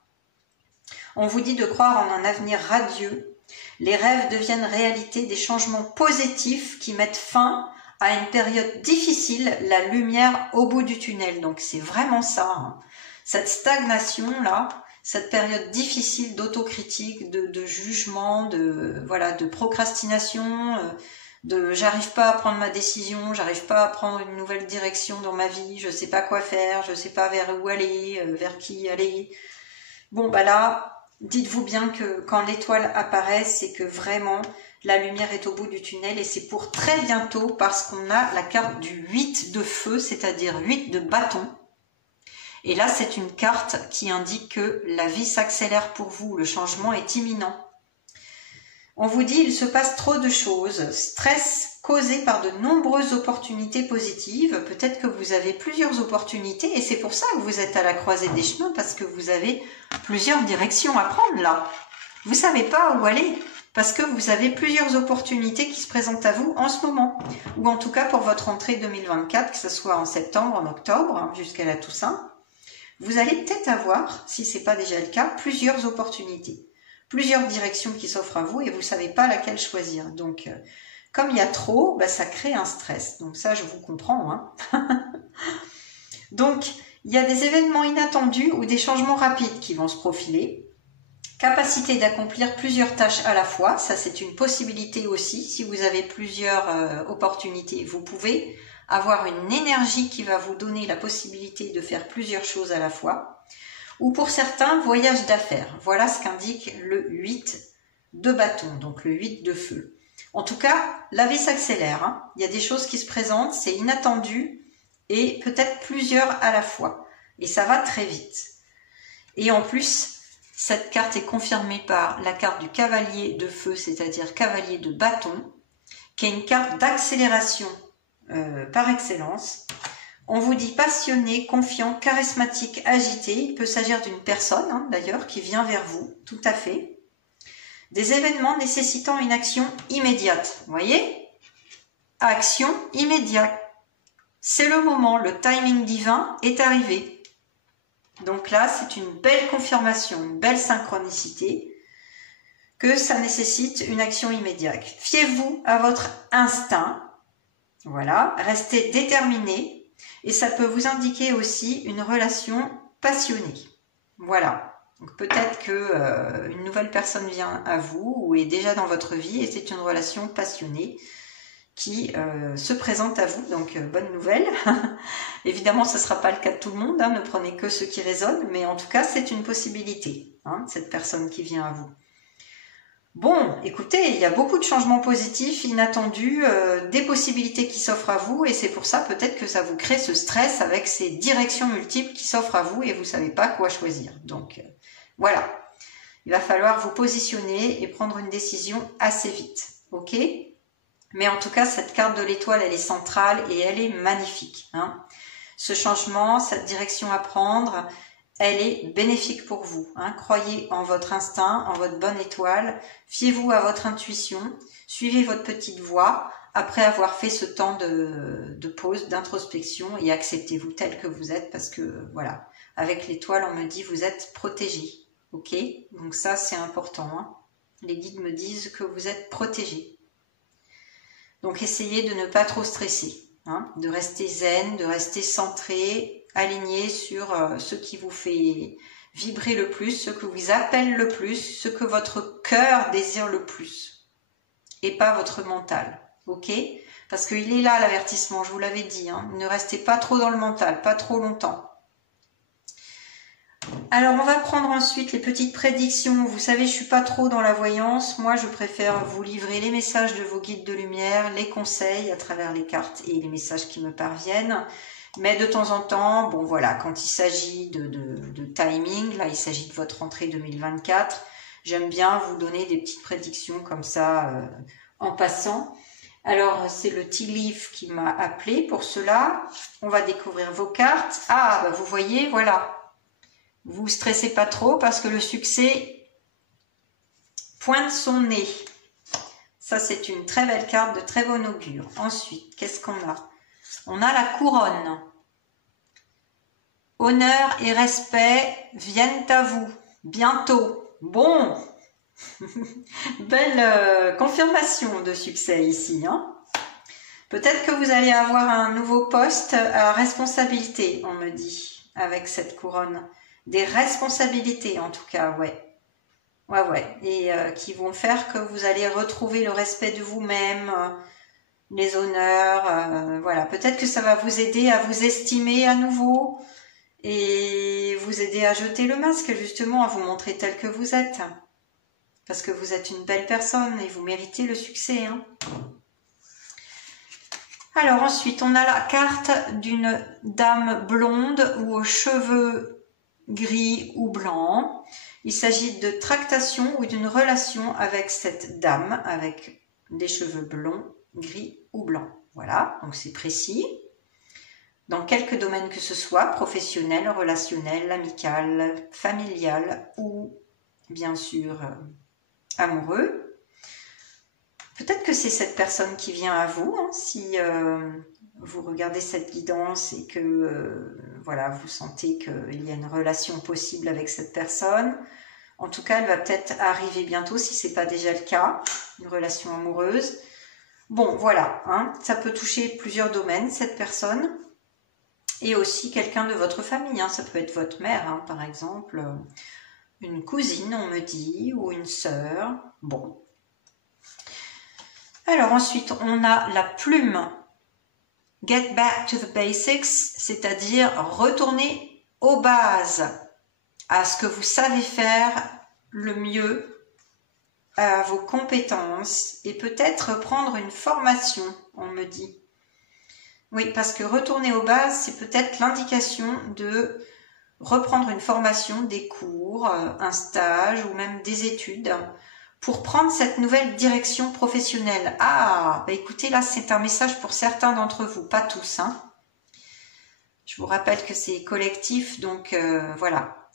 On vous dit de croire en un avenir radieux. Les rêves deviennent réalité, des changements positifs qui mettent fin à une période difficile, la lumière au bout du tunnel. Donc c'est vraiment ça, hein. Cette stagnation-là, cette période difficile d'autocritique, de jugement, de procrastination, de j'arrive pas à prendre ma décision, j'arrive pas à prendre une nouvelle direction dans ma vie, je sais pas quoi faire, je sais pas vers où aller, vers qui aller. Bon bah là, dites-vous bien que quand l'étoile apparaît, c'est que vraiment la lumière est au bout du tunnel et c'est pour très bientôt parce qu'on a la carte du 8 de feu, c'est-à-dire 8 de bâton. Et là, c'est une carte qui indique que la vie s'accélère pour vous, le changement est imminent. On vous dit, il se passe trop de choses, stress causé par de nombreuses opportunités positives. Peut-être que vous avez plusieurs opportunités et c'est pour ça que vous êtes à la croisée des chemins parce que vous avez plusieurs directions à prendre là. Vous savez pas où aller parce que vous avez plusieurs opportunités qui se présentent à vous en ce moment. Ou en tout cas pour votre rentrée 2024, que ce soit en septembre, en octobre, jusqu'à la Toussaint. Vous allez peut-être avoir, si ce n'est pas déjà le cas, plusieurs opportunités. Plusieurs directions qui s'offrent à vous et vous ne savez pas laquelle choisir. Donc, comme il y a trop, bah, ça crée un stress. Donc ça, je vous comprends, hein. Donc, il y a des événements inattendus ou des changements rapides qui vont se profiler. Capacité d'accomplir plusieurs tâches à la fois, ça c'est une possibilité aussi. Si vous avez plusieurs opportunités, vous pouvez avoir une énergie qui va vous donner la possibilité de faire plusieurs choses à la fois. Ou pour certains, voyage d'affaires. Voilà ce qu'indique le 8 de bâton, donc le 8 de feu. En tout cas, la vie s'accélère, hein. Il y a des choses qui se présentent, c'est inattendu et peut-être plusieurs à la fois. Et ça va très vite. Et en plus, cette carte est confirmée par la carte du cavalier de feu, c'est-à-dire cavalier de bâton, qui est une carte d'accélération par excellence. On vous dit passionné, confiant, charismatique, agité. Il peut s'agir d'une personne, hein, d'ailleurs, qui vient vers vous, tout à fait. Des événements nécessitant une action immédiate. Vous voyez? Action immédiate. C'est le moment, le timing divin est arrivé. Donc là, c'est une belle confirmation, une belle synchronicité, que ça nécessite une action immédiate. Fiez-vous à votre instinct. Voilà, restez déterminé. Et ça peut vous indiquer aussi une relation passionnée. Voilà. Donc peut-être que une nouvelle personne vient à vous ou est déjà dans votre vie et c'est une relation passionnée qui se présente à vous. Donc bonne nouvelle. Évidemment, ce ne sera pas le cas de tout le monde. Hein, ne prenez que ce qui résonne. Mais en tout cas, c'est une possibilité, hein, cette personne qui vient à vous. Bon, écoutez, il y a beaucoup de changements positifs, inattendus, des possibilités qui s'offrent à vous et c'est pour ça peut-être que ça vous crée ce stress avec ces directions multiples qui s'offrent à vous et vous ne savez pas quoi choisir. Donc voilà, il va falloir vous positionner et prendre une décision assez vite, ok? Mais en tout cas, cette carte de l'étoile, elle est centrale et elle est magnifique, hein. Ce changement, cette direction à prendre, elle est bénéfique pour vous, hein. Croyez en votre instinct, en votre bonne étoile, fiez-vous à votre intuition, suivez votre petite voie après avoir fait ce temps de pause, d'introspection et acceptez-vous tel que vous êtes parce que voilà, avec l'étoile on me dit vous êtes protégé, ok? Donc ça c'est important, hein. Les guides me disent que vous êtes protégé. Donc essayez de ne pas trop stresser, hein, de rester zen, de rester centré, aligné sur ce qui vous fait vibrer le plus, ce que vous appelle le plus, ce que votre cœur désire le plus et pas votre mental, ok? Parce qu'il est là l'avertissement, je vous l'avais dit, hein, ne restez pas trop dans le mental, pas trop longtemps. Alors on va prendre ensuite les petites prédictions. Vous savez, je suis pas trop dans la voyance, moi je préfère vous livrer les messages de vos guides de lumière, les conseils à travers les cartes et les messages qui me parviennent. Mais de temps en temps, bon voilà, quand il s'agit de timing, là il s'agit de votre rentrée 2024, j'aime bien vous donner des petites prédictions comme ça en passant. Alors c'est le Tea Leaf qui m'a appelé pour cela. On va découvrir vos cartes. Ah, bah, vous voyez, voilà. Vous stressez pas trop parce que le succès pointe son nez. Ça c'est une très belle carte de très bon augure. Ensuite, qu'est-ce qu'on a ? On a la couronne. Honneur et respect viennent à vous bientôt. Bon, belle confirmation de succès ici, hein. Peut-être que vous allez avoir un nouveau poste à responsabilité, on me dit, avec cette couronne. Des responsabilités, en tout cas, ouais. Ouais. Et qui vont faire que vous allez retrouver le respect de vous-même, les honneurs, voilà. Peut-être que ça va vous aider à vous estimer à nouveau et vous aider à jeter le masque, justement, à vous montrer tel que vous êtes. Parce que vous êtes une belle personne et vous méritez le succès, hein. Alors ensuite, on a la carte d'une dame blonde ou aux cheveux gris ou blancs. Il s'agit de tractation ou d'une relation avec cette dame avec des cheveux blonds, gris ou blancs. Voilà, donc c'est précis. Dans quelque domaine que ce soit, professionnel, relationnel, amical, familial ou bien sûr amoureux. Peut-être que c'est cette personne qui vient à vous, hein, si vous regardez cette guidance et que voilà, vous sentez qu'il y a une relation possible avec cette personne. En tout cas, elle va peut-être arriver bientôt, si ce n'est pas déjà le cas, une relation amoureuse. Bon, voilà, hein, ça peut toucher plusieurs domaines, cette personne. Et aussi quelqu'un de votre famille, hein, ça peut être votre mère, hein, par exemple, une cousine, on me dit, ou une sœur. Bon. Alors ensuite, on a la plume. Get back to the basics, c'est-à-dire retourner aux bases, à ce que vous savez faire le mieux, à vos compétences, et peut-être prendre une formation, on me dit. Oui, parce que retourner aux bases, c'est peut-être l'indication de reprendre une formation, des cours, un stage ou même des études, pour prendre cette nouvelle direction professionnelle. Ah, bah écoutez, là, c'est un message pour certains d'entre vous, pas tous, hein. Je vous rappelle que c'est collectif, donc voilà.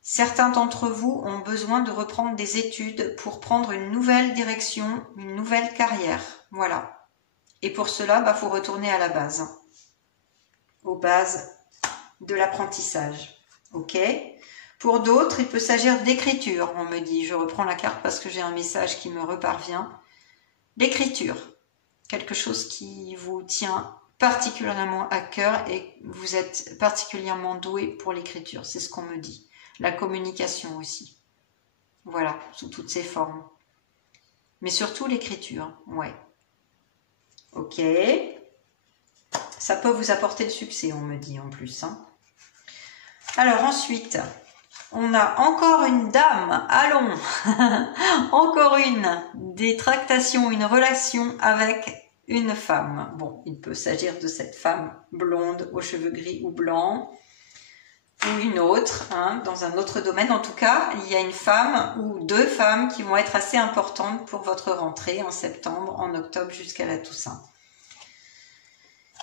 Certains d'entre vous ont besoin de reprendre des études pour prendre une nouvelle direction, une nouvelle carrière. Voilà. Et pour cela, bah, faut retourner à la base, aux bases de l'apprentissage. Ok ? Pour d'autres, il peut s'agir d'écriture, on me dit. Je reprends la carte parce que j'ai un message qui me reparvient. L'écriture, quelque chose qui vous tient particulièrement à cœur et vous êtes particulièrement doué pour l'écriture, c'est ce qu'on me dit. La communication aussi. Voilà, sous toutes ses formes. Mais surtout l'écriture, ouais. Ok. Ça peut vous apporter le succès, on me dit en plus, hein. Alors ensuite, on a encore une dame, allons, encore une, des tractations, une relation avec une femme. Bon, il peut s'agir de cette femme blonde aux cheveux gris ou blancs, ou une autre, hein, dans un autre domaine. En tout cas, il y a une femme ou deux femmes qui vont être assez importantes pour votre rentrée en septembre, en octobre jusqu'à la Toussaint.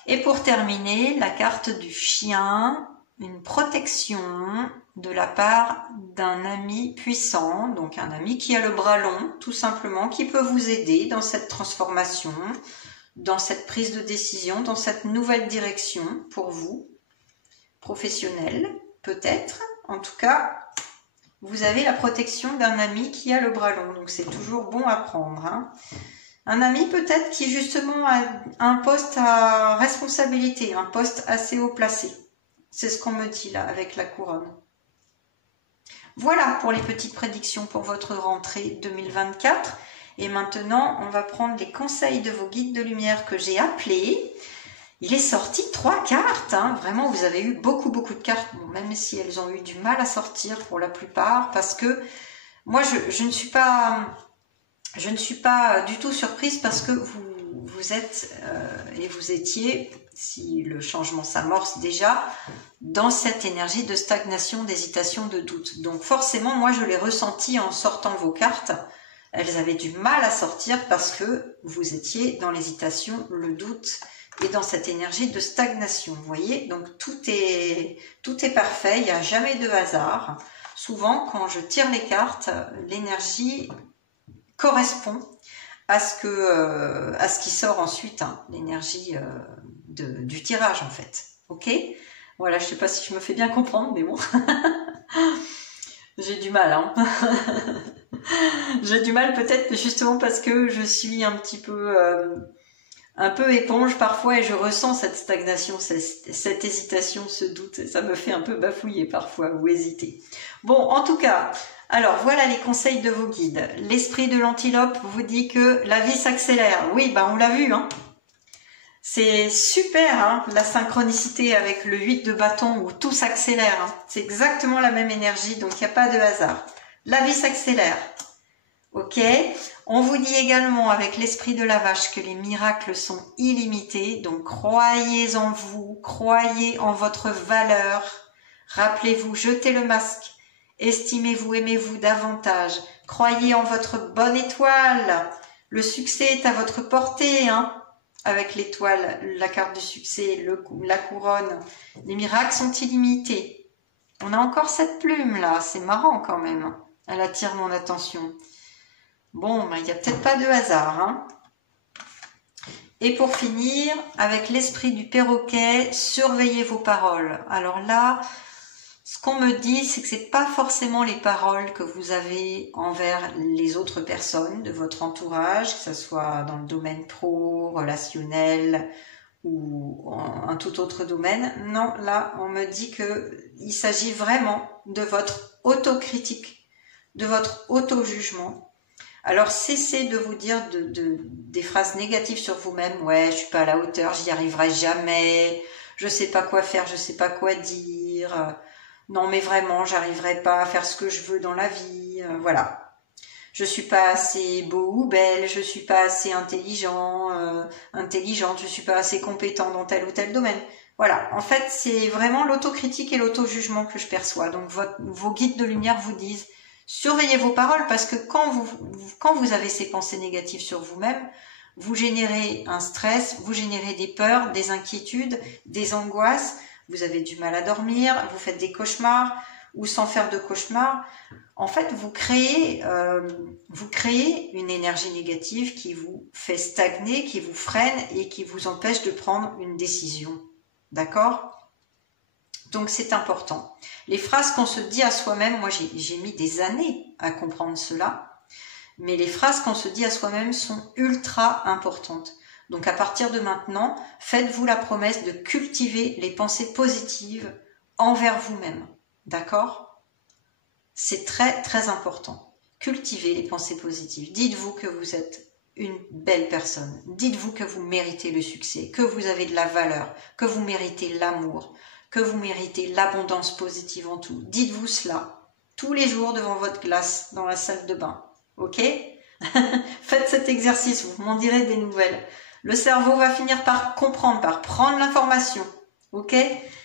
Et pour terminer, la carte du chien, une protection de la part d'un ami puissant, donc un ami qui a le bras long, tout simplement, qui peut vous aider dans cette transformation, dans cette prise de décision, dans cette nouvelle direction pour vous, professionnelle, peut-être. En tout cas, vous avez la protection d'un ami qui a le bras long, donc c'est toujours bon à prendre, hein. Un ami peut-être qui justement a un poste à responsabilité, un poste assez haut placé. C'est ce qu'on me dit là avec la couronne. Voilà pour les petites prédictions pour votre rentrée 2024. Et maintenant, on va prendre les conseils de vos guides de lumière que j'ai appelés. Il est sorti 3 cartes, hein. Vraiment, vous avez eu beaucoup de cartes, bon, même si elles ont eu du mal à sortir pour la plupart, parce que moi, je ne suis pas du tout surprise parce que vous êtes et vous étiez, si le changement s'amorce déjà, dans cette énergie de stagnation, d'hésitation, de doute. Donc forcément, moi je l'ai ressenti en sortant vos cartes. Elles avaient du mal à sortir parce que vous étiez dans l'hésitation, le doute et dans cette énergie de stagnation. Vous voyez, donc tout est parfait, il n'y a jamais de hasard. Souvent, quand je tire les cartes, l'énergie correspond à ce qui sort ensuite, hein, l'énergie du tirage en fait. Ok ? Voilà, je ne sais pas si je me fais bien comprendre, mais bon. J'ai du mal, hein. J'ai du mal peut-être justement parce que je suis un peu éponge parfois et je ressens cette stagnation, cette hésitation, ce doute. Ça me fait un peu bafouiller parfois ou hésiter. Bon, en tout cas, alors voilà les conseils de vos guides. L'esprit de l'antilope vous dit que la vie s'accélère. Oui, on l'a vu, hein. C'est super, hein, la synchronicité avec le 8 de bâton où tout s'accélère. Hein. C'est exactement la même énergie, donc il n'y a pas de hasard. La vie s'accélère. Ok. On vous dit également avec l'esprit de la vache que les miracles sont illimités. Donc croyez en vous, croyez en votre valeur. Rappelez-vous, jetez le masque. Estimez-vous, aimez-vous davantage. Croyez en votre bonne étoile. Le succès est à votre portée, hein. Avec l'étoile, la carte du succès, la couronne. Les miracles sont illimités. On a encore cette plume là, c'est marrant quand même. Elle attire mon attention. Bon, il n'y a peut-être pas de hasard. Hein. Et pour finir, avec l'esprit du perroquet, surveillez vos paroles. Alors là, ce qu'on me dit, c'est que c'est pas forcément les paroles que vous avez envers les autres personnes de votre entourage, que ce soit dans le domaine pro, relationnel ou un tout autre domaine. Non, là, on me dit que il s'agit vraiment de votre autocritique, de votre auto-jugement. Alors, cessez de vous dire des phrases négatives sur vous-même. Ouais, je suis pas à la hauteur, j'y arriverai jamais, je sais pas quoi faire, je sais pas quoi dire. Non, mais vraiment, j'arriverai pas à faire ce que je veux dans la vie. Voilà. Je suis pas assez beau ou belle, je suis pas assez intelligente, je suis pas assez compétent dans tel ou tel domaine. Voilà. En fait, c'est vraiment l'autocritique et l'auto-jugement que je perçois. Donc, vos guides de lumière vous disent, surveillez vos paroles parce que quand vous avez ces pensées négatives sur vous-même, vous générez un stress, vous générez des peurs, des inquiétudes, des angoisses. Vous avez du mal à dormir, vous faites des cauchemars ou sans faire de cauchemars. En fait, vous créez une énergie négative qui vous fait stagner, qui vous freine et qui vous empêche de prendre une décision. D'accord ? Donc, c'est important. Les phrases qu'on se dit à soi-même, moi, j'ai mis des années à comprendre cela, mais les phrases qu'on se dit à soi-même sont ultra importantes. Donc à partir de maintenant, faites-vous la promesse de cultiver les pensées positives envers vous-même. D'accord ? C'est très très important. Cultivez les pensées positives. Dites-vous que vous êtes une belle personne. Dites-vous que vous méritez le succès, que vous avez de la valeur, que vous méritez l'amour, que vous méritez l'abondance positive en tout. Dites-vous cela tous les jours devant votre glace dans la salle de bain. Ok ? Faites cet exercice, vous m'en direz des nouvelles. Le cerveau va finir par comprendre, par prendre l'information, ok ?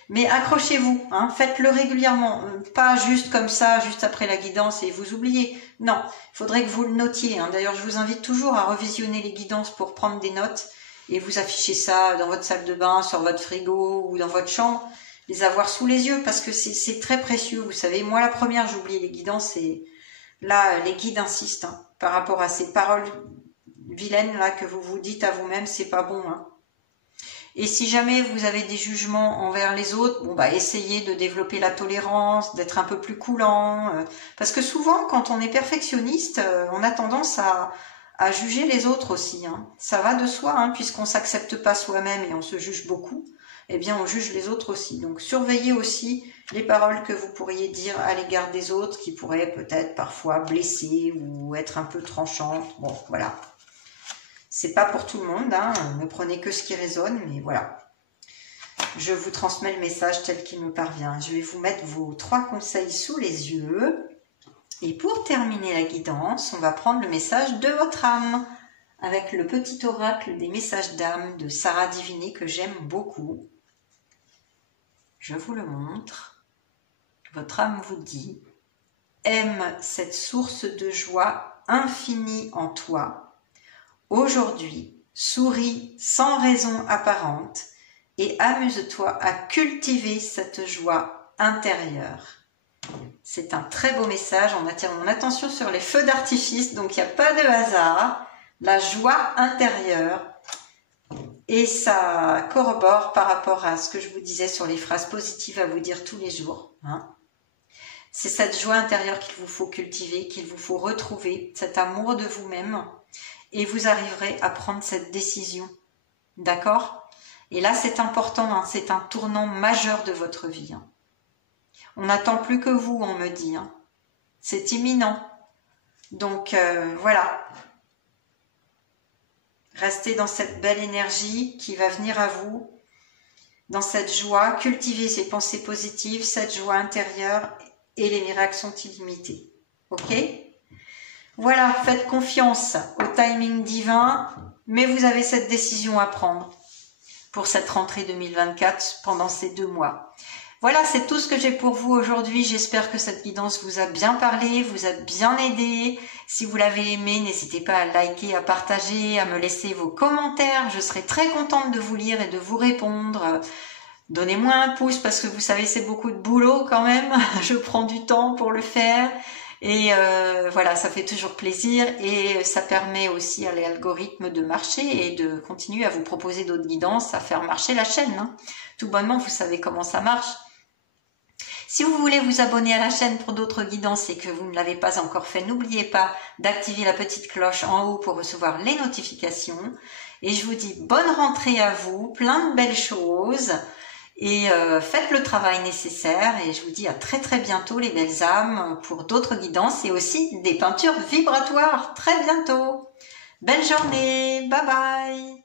Mais accrochez-vous, hein, faites-le régulièrement, pas juste comme ça, juste après la guidance et vous oubliez. Non, il faudrait que vous le notiez. Hein. D'ailleurs, je vous invite toujours à revisionner les guidances pour prendre des notes et vous afficher ça dans votre salle de bain, sur votre frigo ou dans votre chambre, les avoir sous les yeux parce que c'est très précieux. Vous savez, moi la première, j'oublie les guidances et là, les guides insistent hein, par rapport à ces paroles vilaine là que vous vous dites à vous-même, c'est pas bon. Hein. Et si jamais vous avez des jugements envers les autres, essayez de développer la tolérance, d'être un peu plus coulant. Parce que souvent, quand on est perfectionniste, on a tendance à juger les autres aussi. Hein. Ça va de soi, hein, puisqu'on s'accepte pas soi-même et on se juge beaucoup. Eh bien, on juge les autres aussi. Donc, surveillez aussi les paroles que vous pourriez dire à l'égard des autres, qui pourraient peut-être parfois blesser ou être un peu tranchantes. Bon, voilà. C'est pas pour tout le monde, hein. Ne prenez que ce qui résonne, mais voilà. Je vous transmets le message tel qu'il me parvient. Je vais vous mettre vos 3 conseils sous les yeux. Et pour terminer la guidance, on va prendre le message de votre âme avec le petit oracle des messages d'âme de Sarah Diviné que j'aime beaucoup. Je vous le montre. Votre âme vous dit « Aime cette source de joie infinie en toi. Aujourd'hui, souris sans raison apparente et amuse-toi à cultiver cette joie intérieure. » C'est un très beau message, on attire mon attention sur les feux d'artifice, donc il n'y a pas de hasard. La joie intérieure, et ça corrobore par rapport à ce que je vous disais sur les phrases positives à vous dire tous les jours. Hein. C'est cette joie intérieure qu'il vous faut cultiver, qu'il vous faut retrouver, cet amour de vous-même, et vous arriverez à prendre cette décision. D'accord? Et là, c'est important, hein, c'est un tournant majeur de votre vie. Hein. On n'attend plus que vous, on me dit. Hein. C'est imminent. Donc, voilà. Restez dans cette belle énergie qui va venir à vous, dans cette joie. Cultivez ces pensées positives, cette joie intérieure, et les miracles sont illimités. Ok? Voilà, faites confiance au timing divin, mais vous avez cette décision à prendre pour cette rentrée 2024 pendant ces 2 mois. Voilà, c'est tout ce que j'ai pour vous aujourd'hui. J'espère que cette guidance vous a bien parlé, vous a bien aidé. Si vous l'avez aimé, n'hésitez pas à liker, à partager, à me laisser vos commentaires. Je serai très contente de vous lire et de vous répondre. Donnez-moi un pouce parce que vous savez, c'est beaucoup de boulot quand même. Je prends du temps pour le faire. Et voilà, ça fait toujours plaisir et ça permet aussi à l'algorithme de marcher et de continuer à vous proposer d'autres guidances, à faire marcher la chaîne. Hein. Tout bonnement, vous savez comment ça marche. Si vous voulez vous abonner à la chaîne pour d'autres guidances et que vous ne l'avez pas encore fait, n'oubliez pas d'activer la petite cloche en haut pour recevoir les notifications. Et je vous dis bonne rentrée à vous, plein de belles choses. Et faites le travail nécessaire et je vous dis à très très bientôt les belles âmes pour d'autres guidances et aussi des peintures vibratoires très bientôt. Belle journée, bye bye.